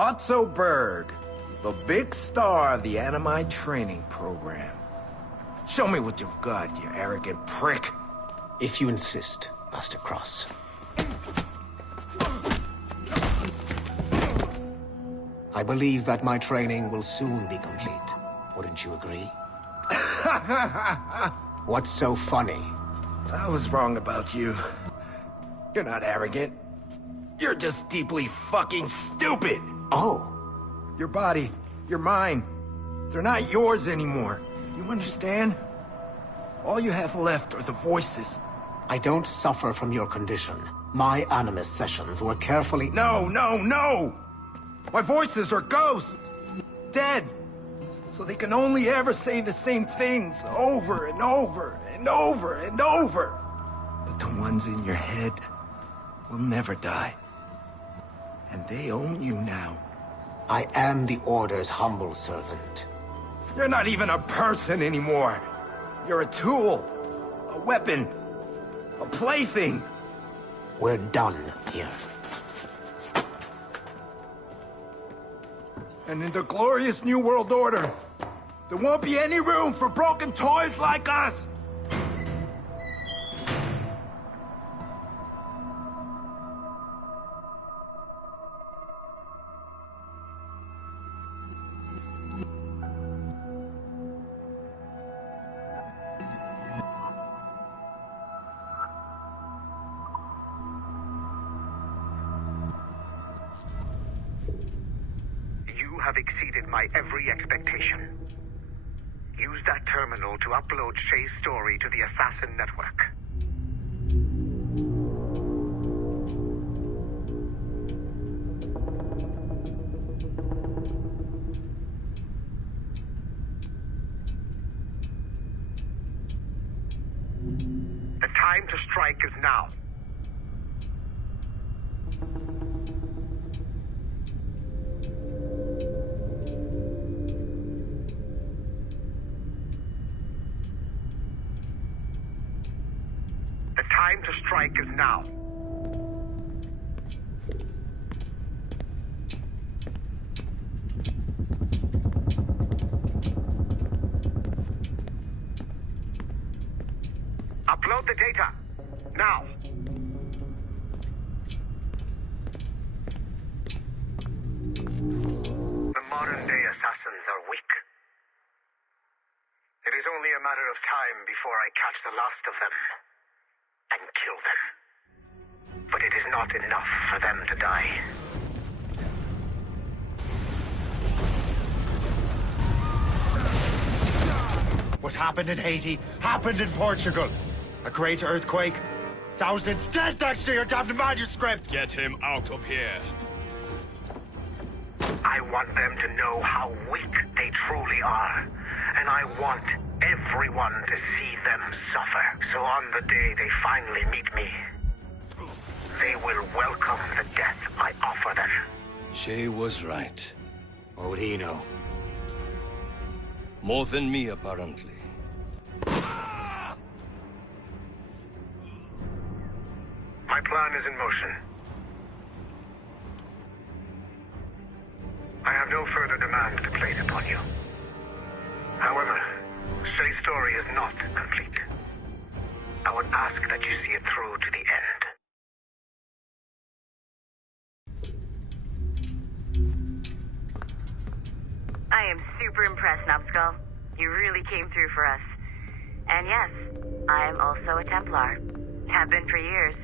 Otto Berg, the big star of the Animite training program. Show me what you've got, you arrogant prick. If you insist, Master Cross. I believe that my training will soon be complete. Wouldn't you agree? What's so funny? I was wrong about you. You're not arrogant. You're just deeply fucking stupid. Oh. Your body, your mind, they're not yours anymore. You understand? All you have left are the voices. I don't suffer from your condition. My Animus sessions were carefully... No! My voices are ghosts! Dead! So they can only ever say the same things over and over and over and over. But the ones in your head will never die. And they own you now. I am the Order's humble servant. You're not even a person anymore. You're a tool, a weapon, a plaything. We're done here. And in the glorious New World Order, there won't be any room for broken toys like us! Have exceeded my every expectation. Use that terminal to upload Shay's story to the Assassin Network. The time to strike is now. Time to strike is now. Upload the data. Now. The modern-day assassins are weak. It is only a matter of time before I catch the last of them. And kill them. But it is not enough for them to die. What happened in Haiti happened in Portugal. A great earthquake. Thousands dead thanks to your damned manuscript. Get him out of here. I want them to know how weak they truly are. And I want everyone to see them suffer. So on the day they finally meet me, they will welcome the death I offer them. Shay was right. What would he know? More than me, apparently. My plan is in motion. I have no further demand to place upon you. However, Shay's story is not complete. I would ask that you see it through to the end. I am super impressed, Numbskull. You really came through for us. And yes, I am also a Templar. Have been for years.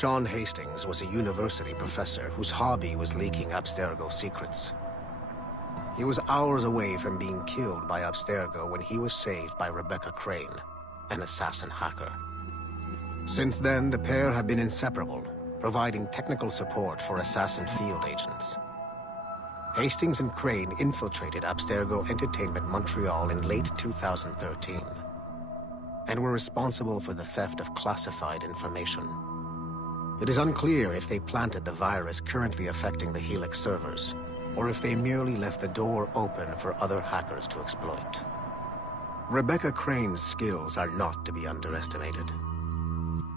Sean Hastings was a university professor whose hobby was leaking Abstergo secrets. He was hours away from being killed by Abstergo when he was saved by Rebecca Crane, an assassin hacker. Since then, the pair have been inseparable, providing technical support for assassin field agents. Hastings and Crane infiltrated Abstergo Entertainment Montreal in late 2013, and were responsible for the theft of classified information. It is unclear if they planted the virus currently affecting the Helix servers, or if they merely left the door open for other hackers to exploit. Rebecca Crane's skills are not to be underestimated.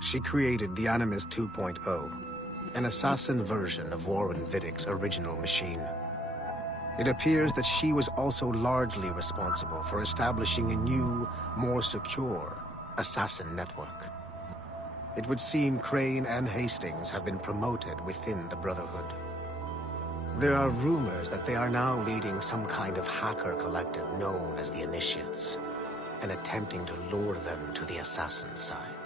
She created the Animus 2.0, an assassin version of Warren Vidick's original machine. It appears that she was also largely responsible for establishing a new, more secure assassin network. It would seem Crane and Hastings have been promoted within the Brotherhood. There are rumors that they are now leading some kind of hacker collective known as the Initiates, and attempting to lure them to the assassin side.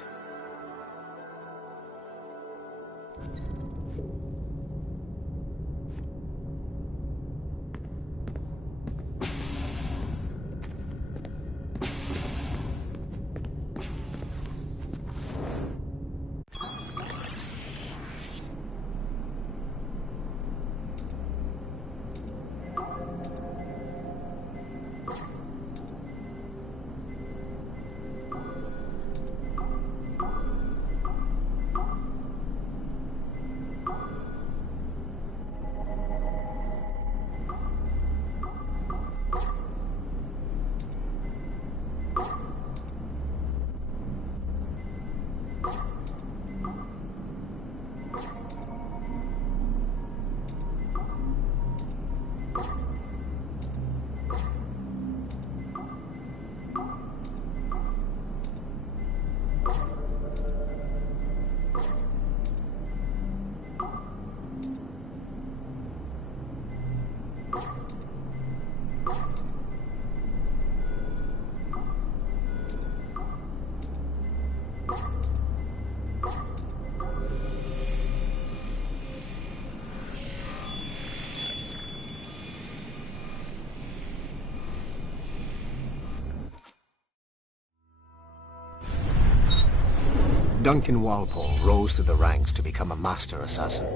Duncan Walpole rose through the ranks to become a master assassin,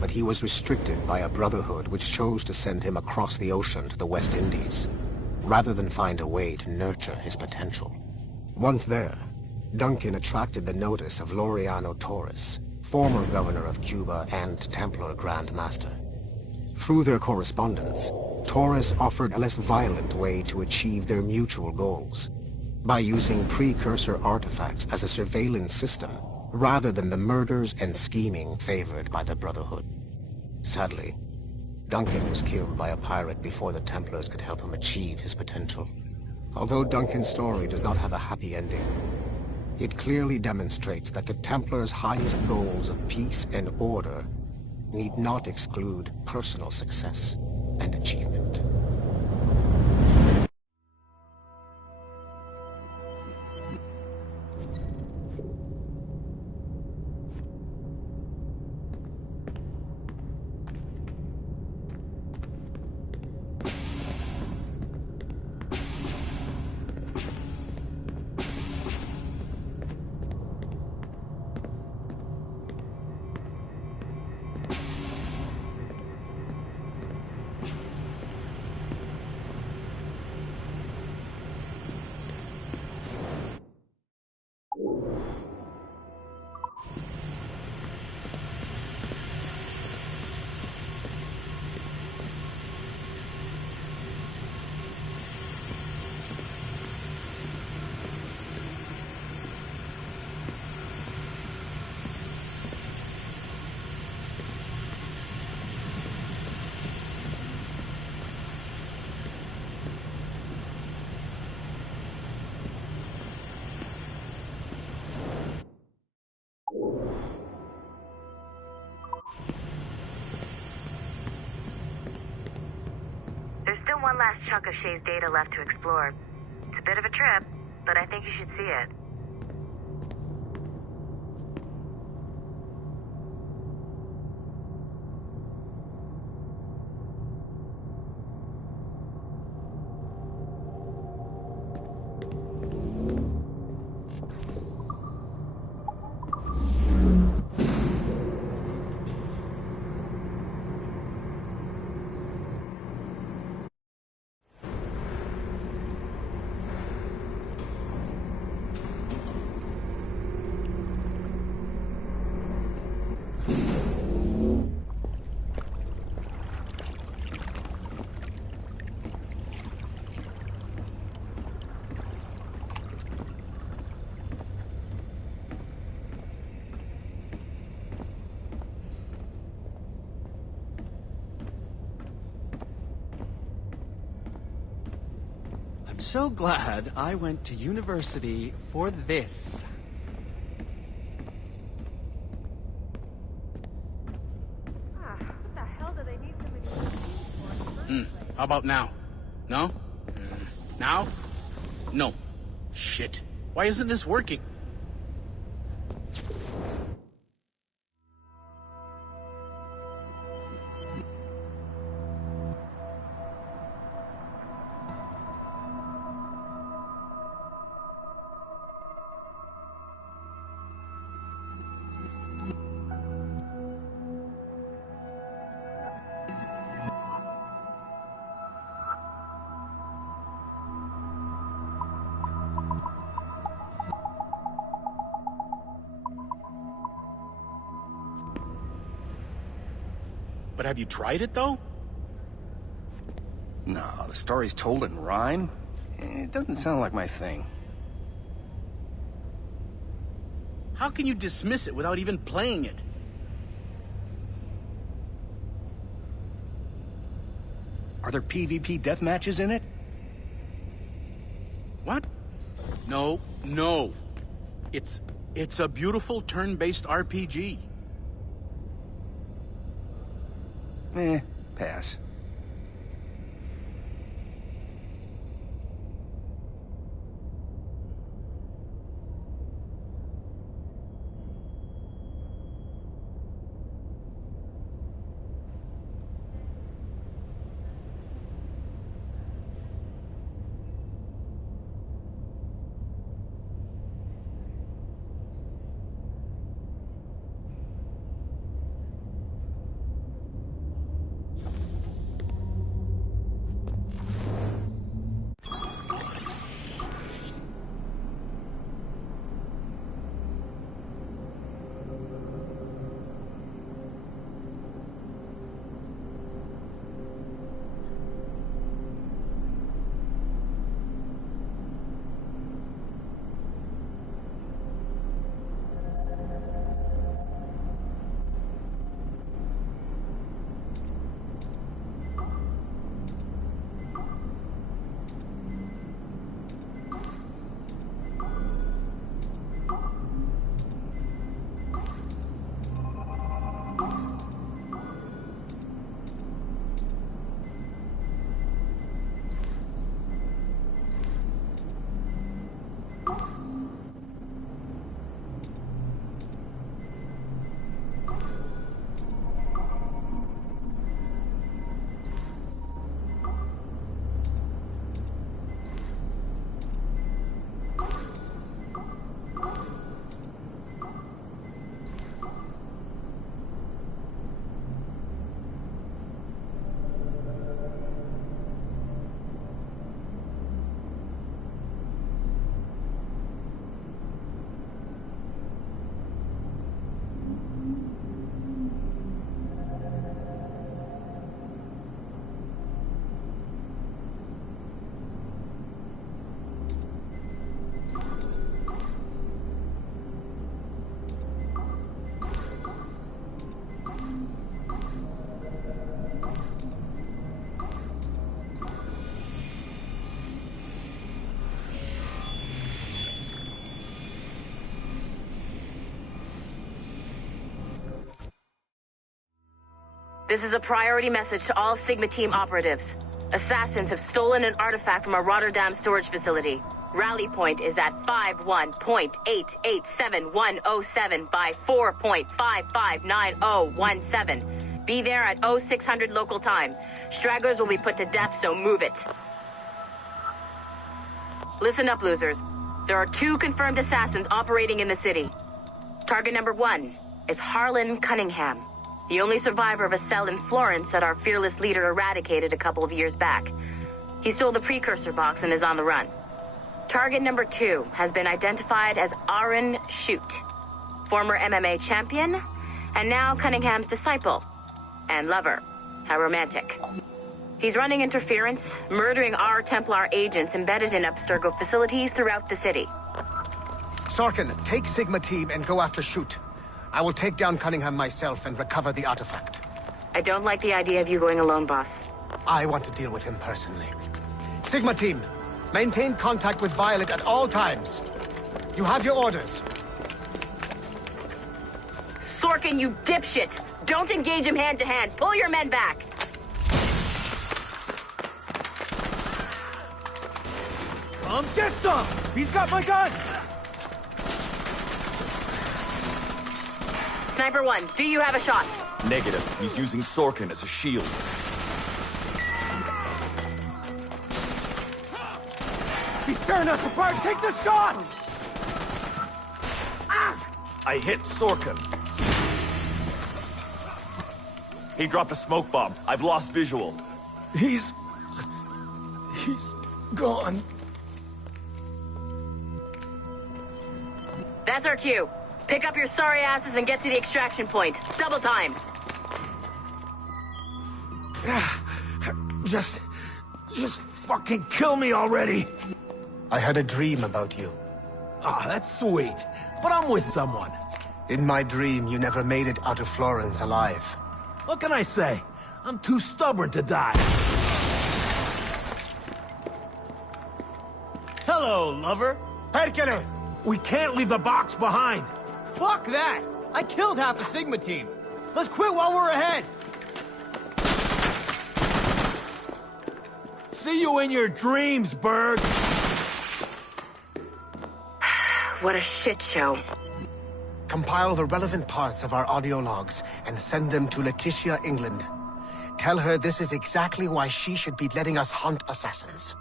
but he was restricted by a Brotherhood which chose to send him across the ocean to the West Indies, rather than find a way to nurture his potential. Once there, Duncan attracted the notice of Laureano Torres, former governor of Cuba and Templar Grand Master. Through their correspondence, Torres offered a less violent way to achieve their mutual goals, by using precursor artifacts as a surveillance system, rather than the murders and scheming favored by the Brotherhood. Sadly, Duncan was killed by a pirate before the Templars could help him achieve his potential. Although Duncan's story does not have a happy ending, it clearly demonstrates that the Templars' highest goals of peace and order need not exclude personal success and achievement. One last chunk of Shay's data left to explore. It's a bit of a trip, but I think you should see it. I'm so glad I went to university for this. What the hell do they need so many machines for? How about now? No? Now? No. Shit. Why isn't this working? But have you tried it, though? No, the story's told in rhyme. It doesn't sound like my thing. How can you dismiss it without even playing it? Are there PvP death matches in it? What? No, no. It's a beautiful turn-based RPG. Pass. This is a priority message to all Sigma Team operatives. Assassins have stolen an artifact from a Rotterdam storage facility. Rally point is at 51.887107 by 4.559017. Be there at 0600 local time. Stragglers will be put to death, so move it. Listen up, losers. There are 2 confirmed assassins operating in the city. Target number 1 is Harlan Cunningham, the only survivor of a cell in Florence that our fearless leader eradicated a couple of years back. He stole the precursor box and is on the run. Target number 2 has been identified as Aaron Shute, former MMA champion, and now Cunningham's disciple and lover. How romantic. He's running interference, murdering our Templar agents embedded in Abstergo facilities throughout the city. Sorkin, take Sigma team and go after Shute. I will take down Cunningham myself and recover the artifact. I don't like the idea of you going alone, boss. I want to deal with him personally. Sigma team, maintain contact with Violet at all times. You have your orders. Sorkin, you dipshit! Don't engage him hand-to-hand. Pull your men back! Come get some! He's got my gun! Sniper 1, do you have a shot? Negative. He's using Sorkin as a shield. He's tearing us apart! Take the shot! I hit Sorkin. He dropped a smoke bomb. I've lost visual. He's gone. That's our cue. Pick up your sorry asses and get to the extraction point. Double time. Just fucking kill me already. I had a dream about you. Ah, that's sweet. But I'm with someone. In my dream, you never made it out of Florence alive. What can I say? I'm too stubborn to die. Hello, lover. Perkele! We can't leave the box behind. Fuck that! I killed half the Sigma team. Let's quit while we're ahead. See you in your dreams, Berg. What a shit show. Compile the relevant parts of our audio logs and send them to Letitia, England. Tell her this is exactly why she should be letting us hunt assassins.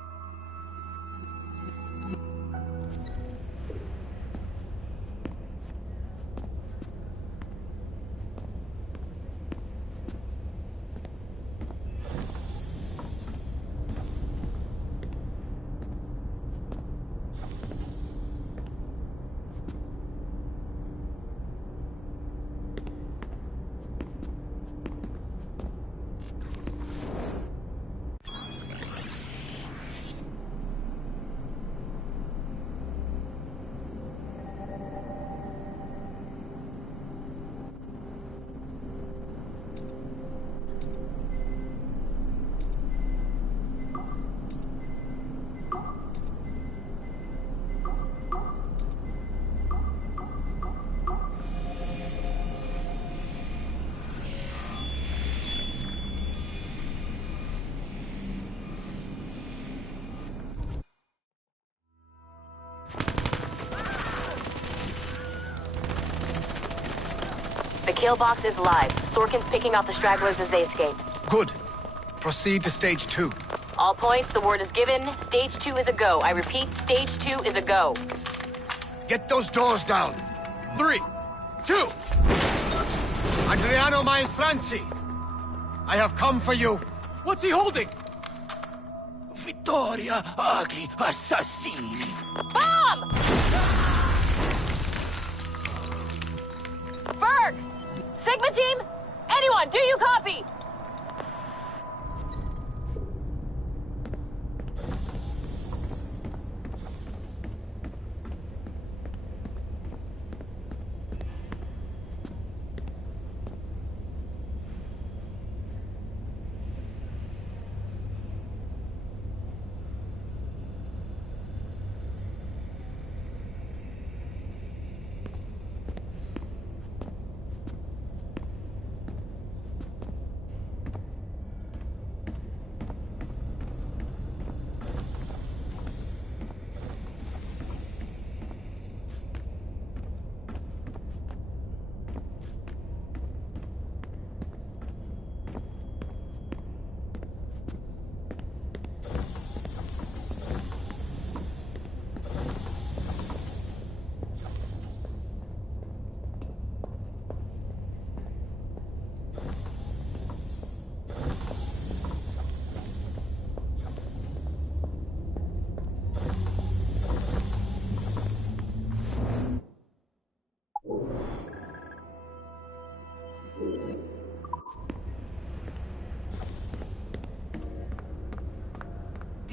The kill box is live. Sorkin's picking off the stragglers as they escape. Good. Proceed to stage 2. All points, the word is given. Stage 2 is a go. I repeat, stage 2 is a go. Get those doors down. 3, 2. Adriano Maestranzi, I have come for you. What's he holding? Vittoria agli assassini. Bomb! Berg! Sigma team? Anyone, do you copy?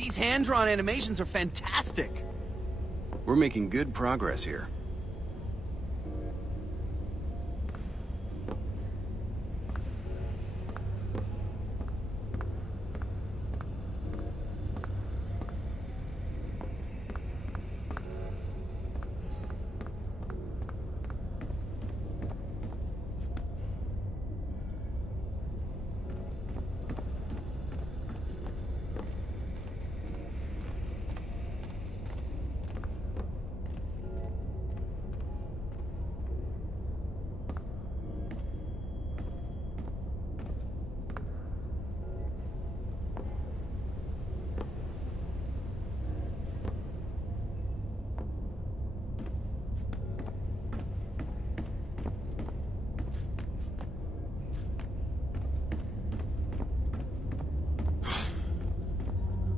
These hand-drawn animations are fantastic. We're making good progress here.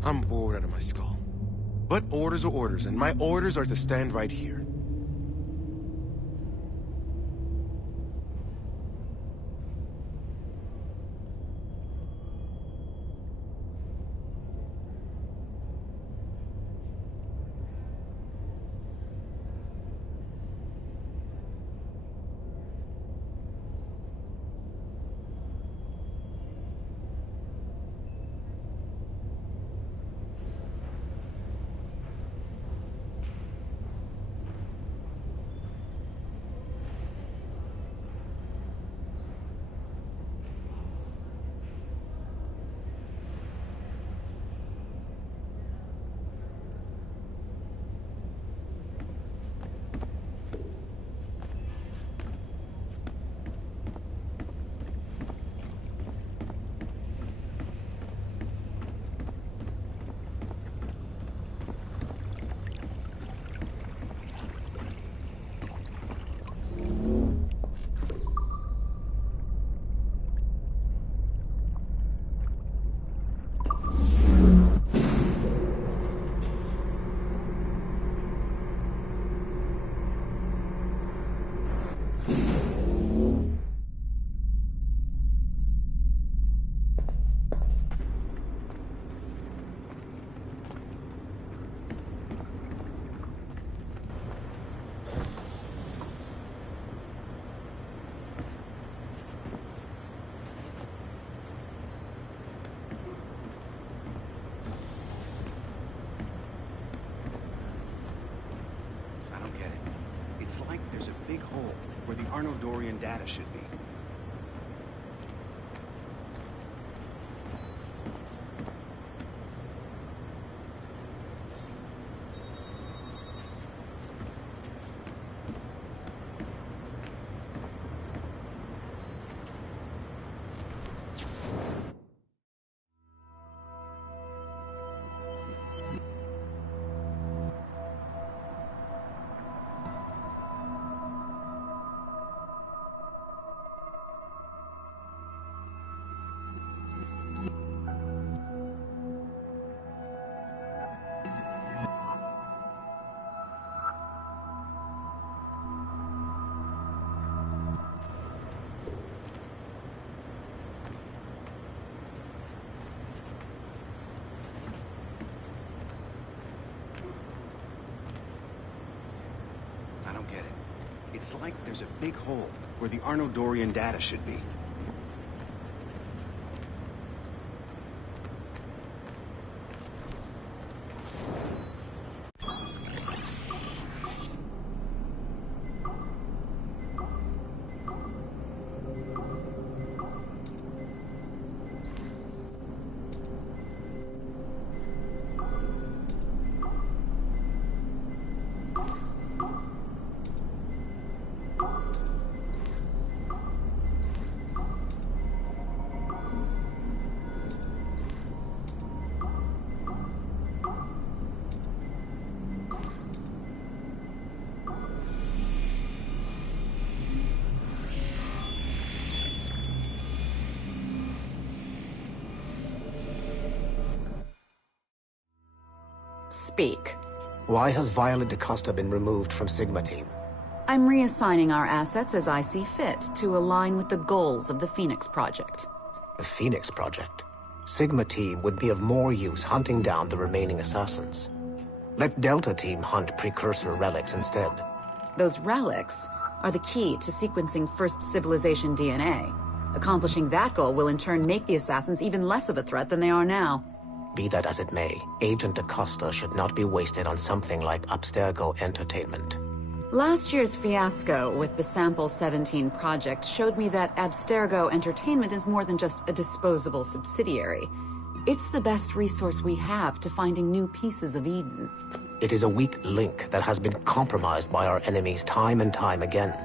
I'm bored out of my skull. But orders are orders, and my orders are to stand right here. There's a big hole where the Arnodorian data should be. I don't get it. It's like there's a big hole where the Arnodorian data should be. Speak. Why has Violet DaCosta been removed from Sigma Team? I'm reassigning our assets as I see fit to align with the goals of the Phoenix Project. The Phoenix Project? Sigma Team would be of more use hunting down the remaining assassins. Let Delta Team hunt precursor relics instead. Those relics are the key to sequencing First Civilization DNA. Accomplishing that goal will in turn make the assassins even less of a threat than they are now. Be that as it may, Agent DaCosta should not be wasted on something like Abstergo Entertainment. Last year's fiasco with the Sample 17 project showed me that Abstergo Entertainment is more than just a disposable subsidiary. It's the best resource we have to finding new pieces of Eden. It is a weak link that has been compromised by our enemies time and time again.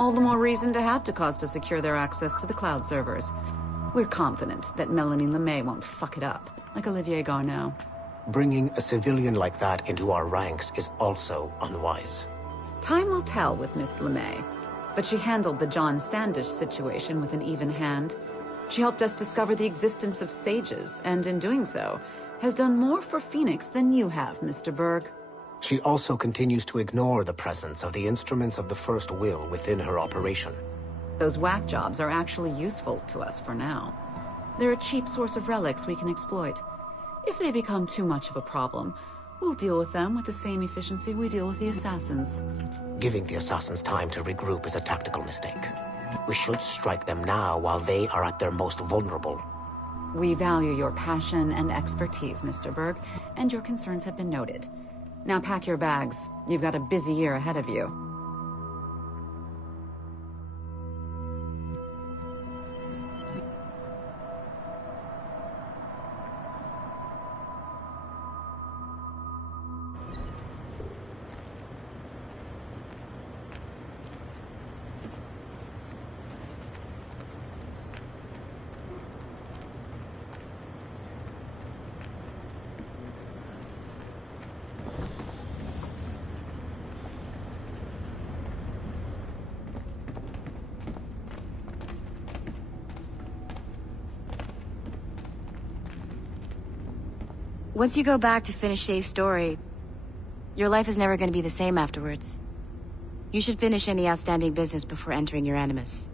All the more reason to have DaCosta secure their access to the cloud servers. We're confident that Melanie LeMay won't fuck it up, like Olivier Garneau. Bringing a civilian like that into our ranks is also unwise. Time will tell with Miss LeMay, but she handled the John Standish situation with an even hand. She helped us discover the existence of sages, and in doing so, has done more for Phoenix than you have, Mr. Berg. She also continues to ignore the presence of the instruments of the First Will within her operation. Those whack jobs are actually useful to us for now. They're a cheap source of relics we can exploit. If they become too much of a problem, we'll deal with them with the same efficiency we deal with the assassins. Giving the assassins time to regroup is a tactical mistake. We should strike them now while they are at their most vulnerable. We value your passion and expertise, Mr. Berg, and your concerns have been noted. Now pack your bags. You've got a busy year ahead of you. Once you go back to finish Shay's story, your life is never going to be the same afterwards. You should finish any outstanding business before entering your Animus.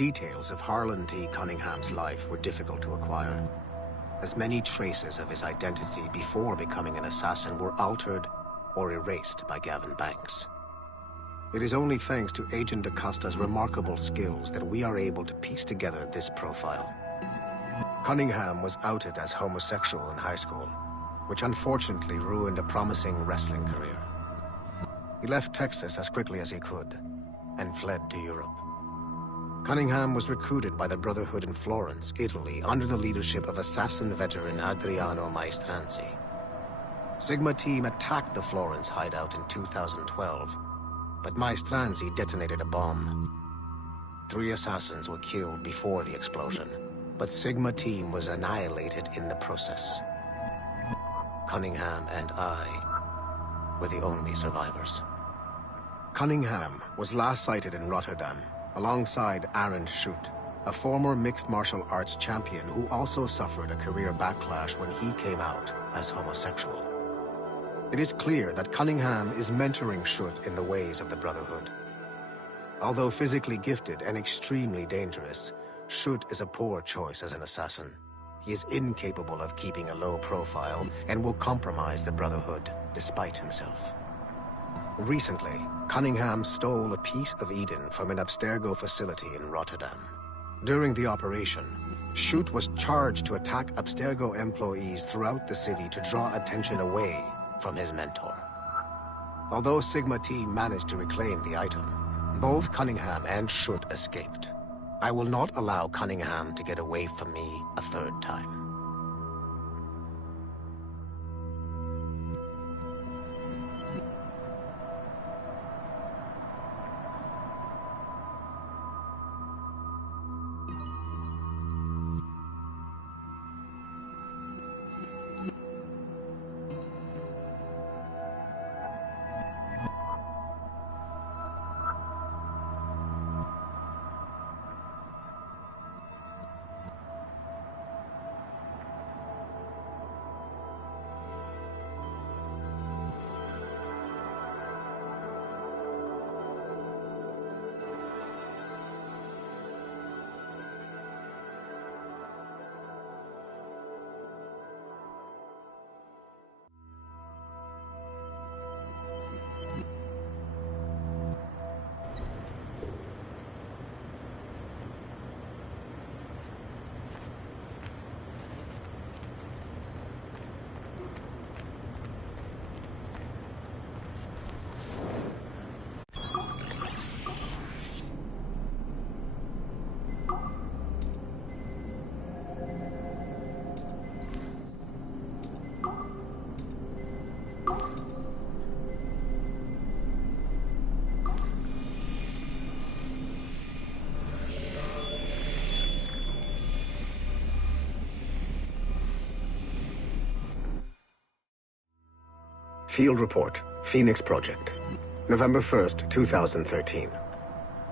details of Harlan T. Cunningham's life were difficult to acquire, as many traces of his identity before becoming an assassin were altered or erased by Gavin Banks. It is only thanks to Agent DaCosta's remarkable skills that we are able to piece together this profile. Cunningham was outed as homosexual in high school, which unfortunately ruined a promising wrestling career. He left Texas as quickly as he could and fled to Europe. Cunningham was recruited by the Brotherhood in Florence, Italy, under the leadership of assassin veteran Adriano Maestranzi. Sigma team attacked the Florence hideout in 2012, but Maestranzi detonated a bomb. 3 assassins were killed before the explosion, but Sigma team was annihilated in the process. Cunningham and I were the only survivors. Cunningham was last sighted in Rotterdam, alongside Aaron Schutt, a former mixed martial arts champion who also suffered a career backlash when he came out as homosexual. It is clear that Cunningham is mentoring Schutt in the ways of the Brotherhood. Although physically gifted and extremely dangerous, Schutt is a poor choice as an assassin. He is incapable of keeping a low profile and will compromise the Brotherhood despite himself. Recently, Cunningham stole a piece of Eden from an Abstergo facility in Rotterdam. During the operation, Schutt was charged to attack Abstergo employees throughout the city to draw attention away from his mentor. Although Sigma team managed to reclaim the item, both Cunningham and Schutt escaped. I will not allow Cunningham to get away from me a third time. Field Report, Phoenix Project, November 1st, 2013.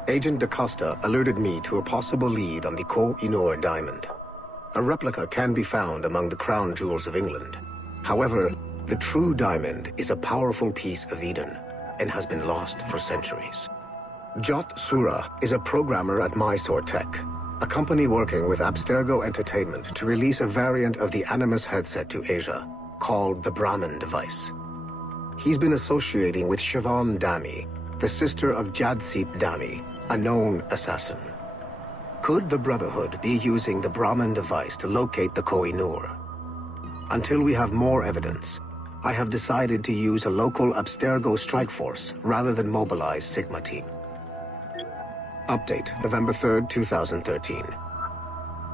Agent DaCosta alerted me to a possible lead on the Koh-i-Noor diamond. A replica can be found among the crown jewels of England. However, the true diamond is a powerful piece of Eden and has been lost for centuries. Jot Sura is a programmer at Mysore Tech, a company working with Abstergo Entertainment to release a variant of the Animus headset to Asia, called the Brahman device. He's been associating with Siobhan Dami, the sister of Jadsit Dami, a known assassin. Could the Brotherhood be using the Brahman device to locate the Koh-i-Noor? Until we have more evidence, I have decided to use a local Abstergo strike force rather than mobilize Sigma team. Update, November 3rd, 2013.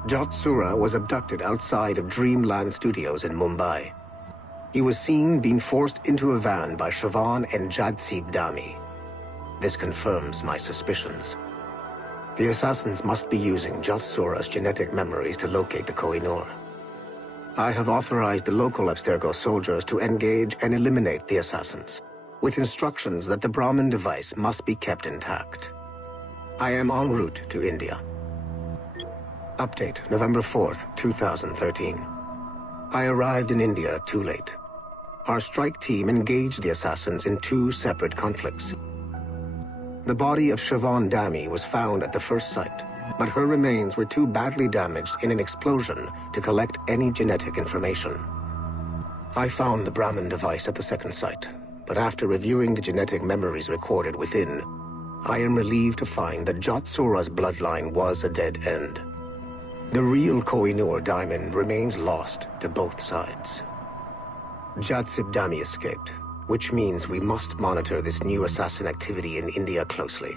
Jot Sura was abducted outside of Dreamland Studios in Mumbai. He was seen being forced into a van by Siobhan and Jadsit Dami. This confirms my suspicions. The assassins must be using Jot Sura's genetic memories to locate the Koh-i-Noor. I have authorized the local Abstergo soldiers to engage and eliminate the assassins, with instructions that the Brahman device must be kept intact. I am en route to India. Update, November 4th, 2013. I arrived in India too late. Our strike team engaged the assassins in 2 separate conflicts. The body of Siobhan Dami was found at the first site, but her remains were too badly damaged in an explosion to collect any genetic information. I found the Brahmin device at the second site, but after reviewing the genetic memories recorded within, I am relieved to find that Jotsura's bloodline was a dead end. The real Koh-i-Noor diamond remains lost to both sides. Jatsib Dami escaped, which means we must monitor this new assassin activity in India closely.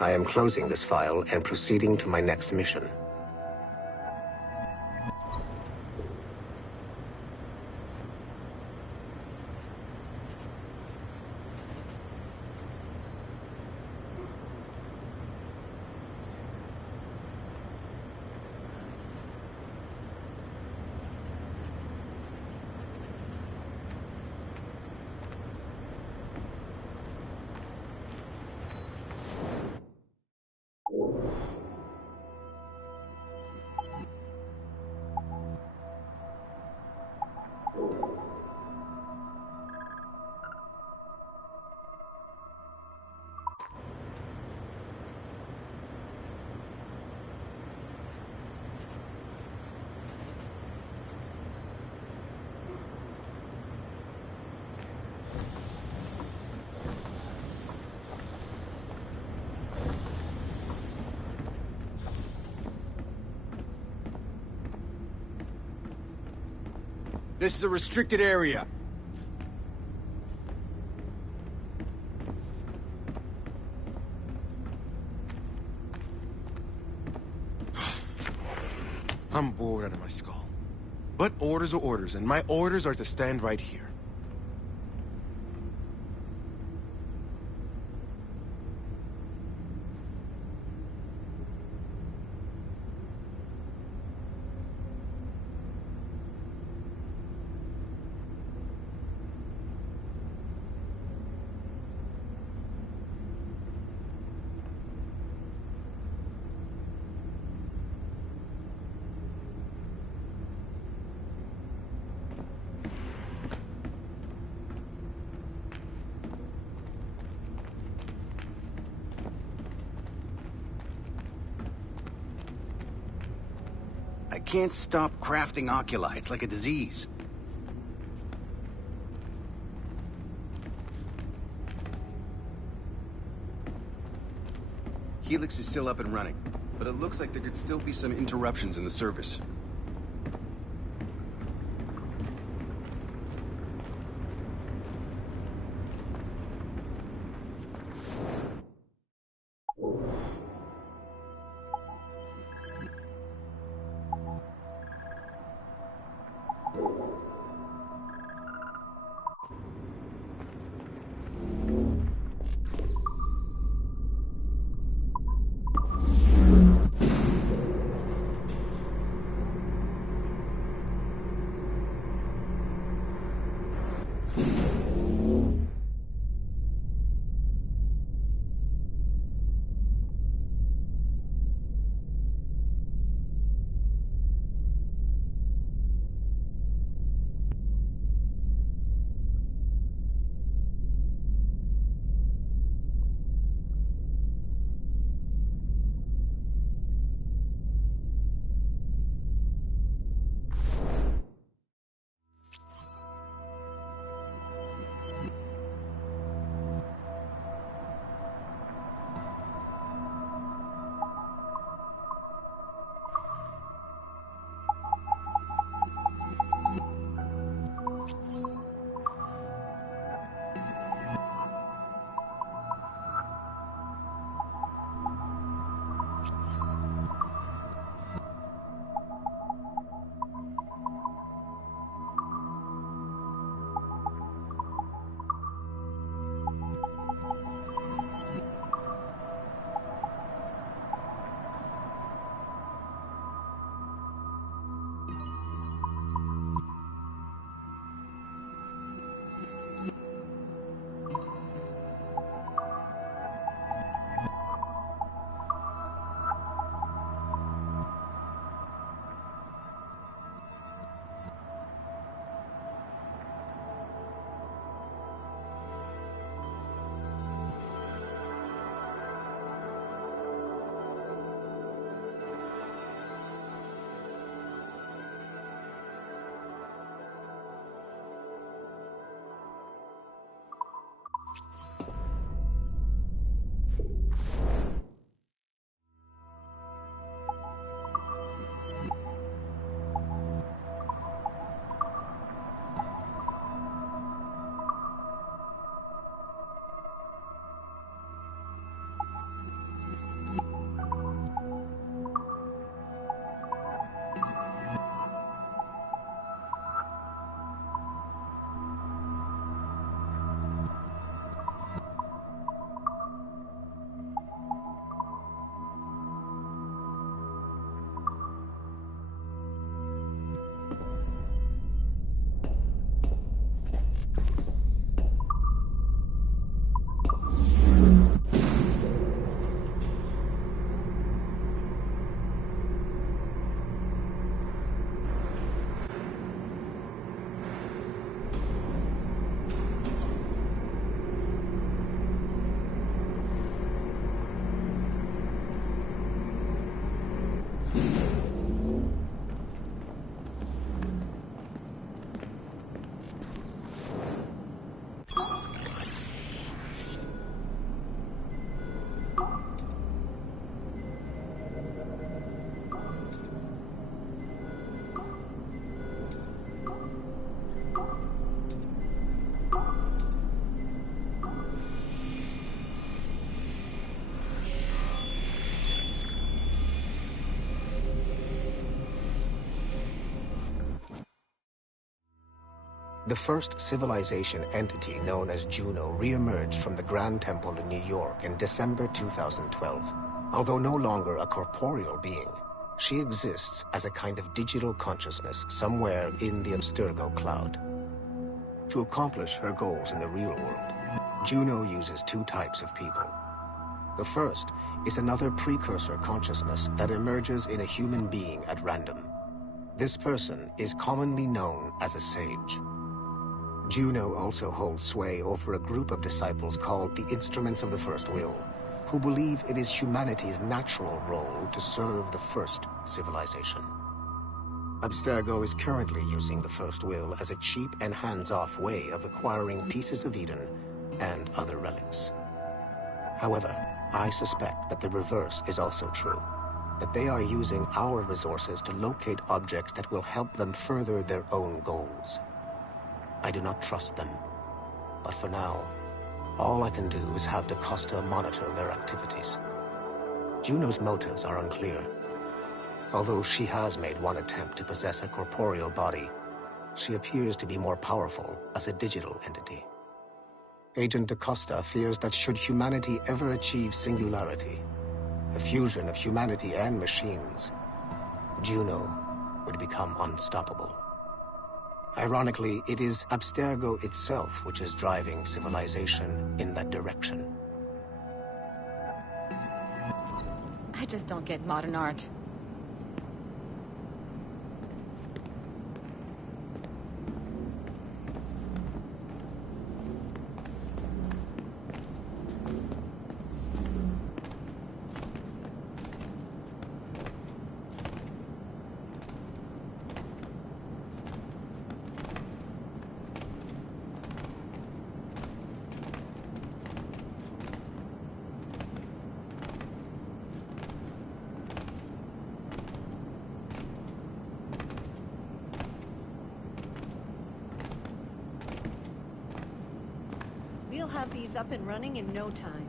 I am closing this file and proceeding to my next mission. This is a restricted area. I'm bored out of my skull. But orders are orders, and my orders are to stand right here. I can't stop crafting oculi. It's like a disease. Helix is still up and running, but it looks like there could still be some interruptions in the service. The first civilization entity known as Juno re-emerged from the Grand Temple in New York in December 2012. Although no longer a corporeal being, she exists as a kind of digital consciousness somewhere in the Abstergo cloud. To accomplish her goals in the real world, Juno uses two types of people. The first is another precursor consciousness that emerges in a human being at random. This person is commonly known as a sage. Juno also holds sway over a group of disciples called the Instruments of the First Will, who believe it is humanity's natural role to serve the first civilization. Abstergo is currently using the First Will as a cheap and hands-off way of acquiring pieces of Eden and other relics. However, I suspect that the reverse is also true, that they are using our resources to locate objects that will help them further their own goals. I do not trust them, but for now, all I can do is have DaCosta monitor their activities. Juno's motives are unclear. Although she has made one attempt to possess a corporeal body, she appears to be more powerful as a digital entity. Agent DaCosta fears that should humanity ever achieve singularity, a fusion of humanity and machines, Juno would become unstoppable. Ironically, it is Abstergo itself which is driving civilization in that direction. I just don't get modern art. We'll have these up and running in no time.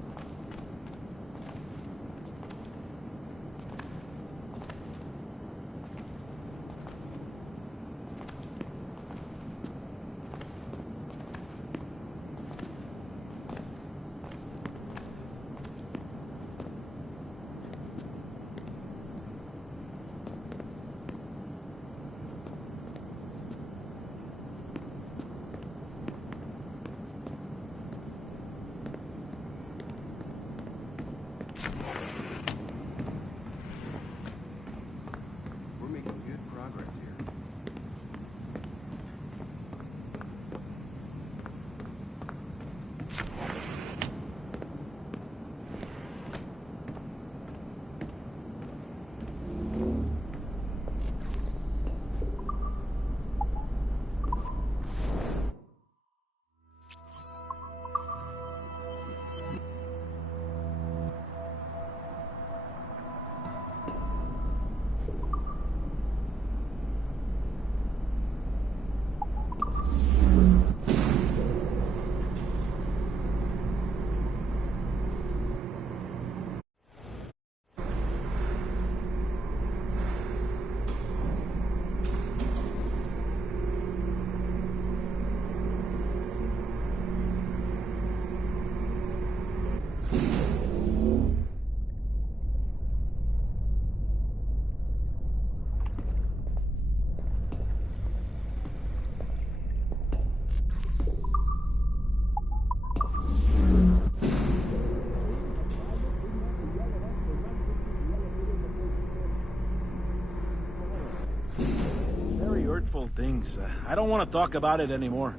Things. I don't want to talk about it anymore.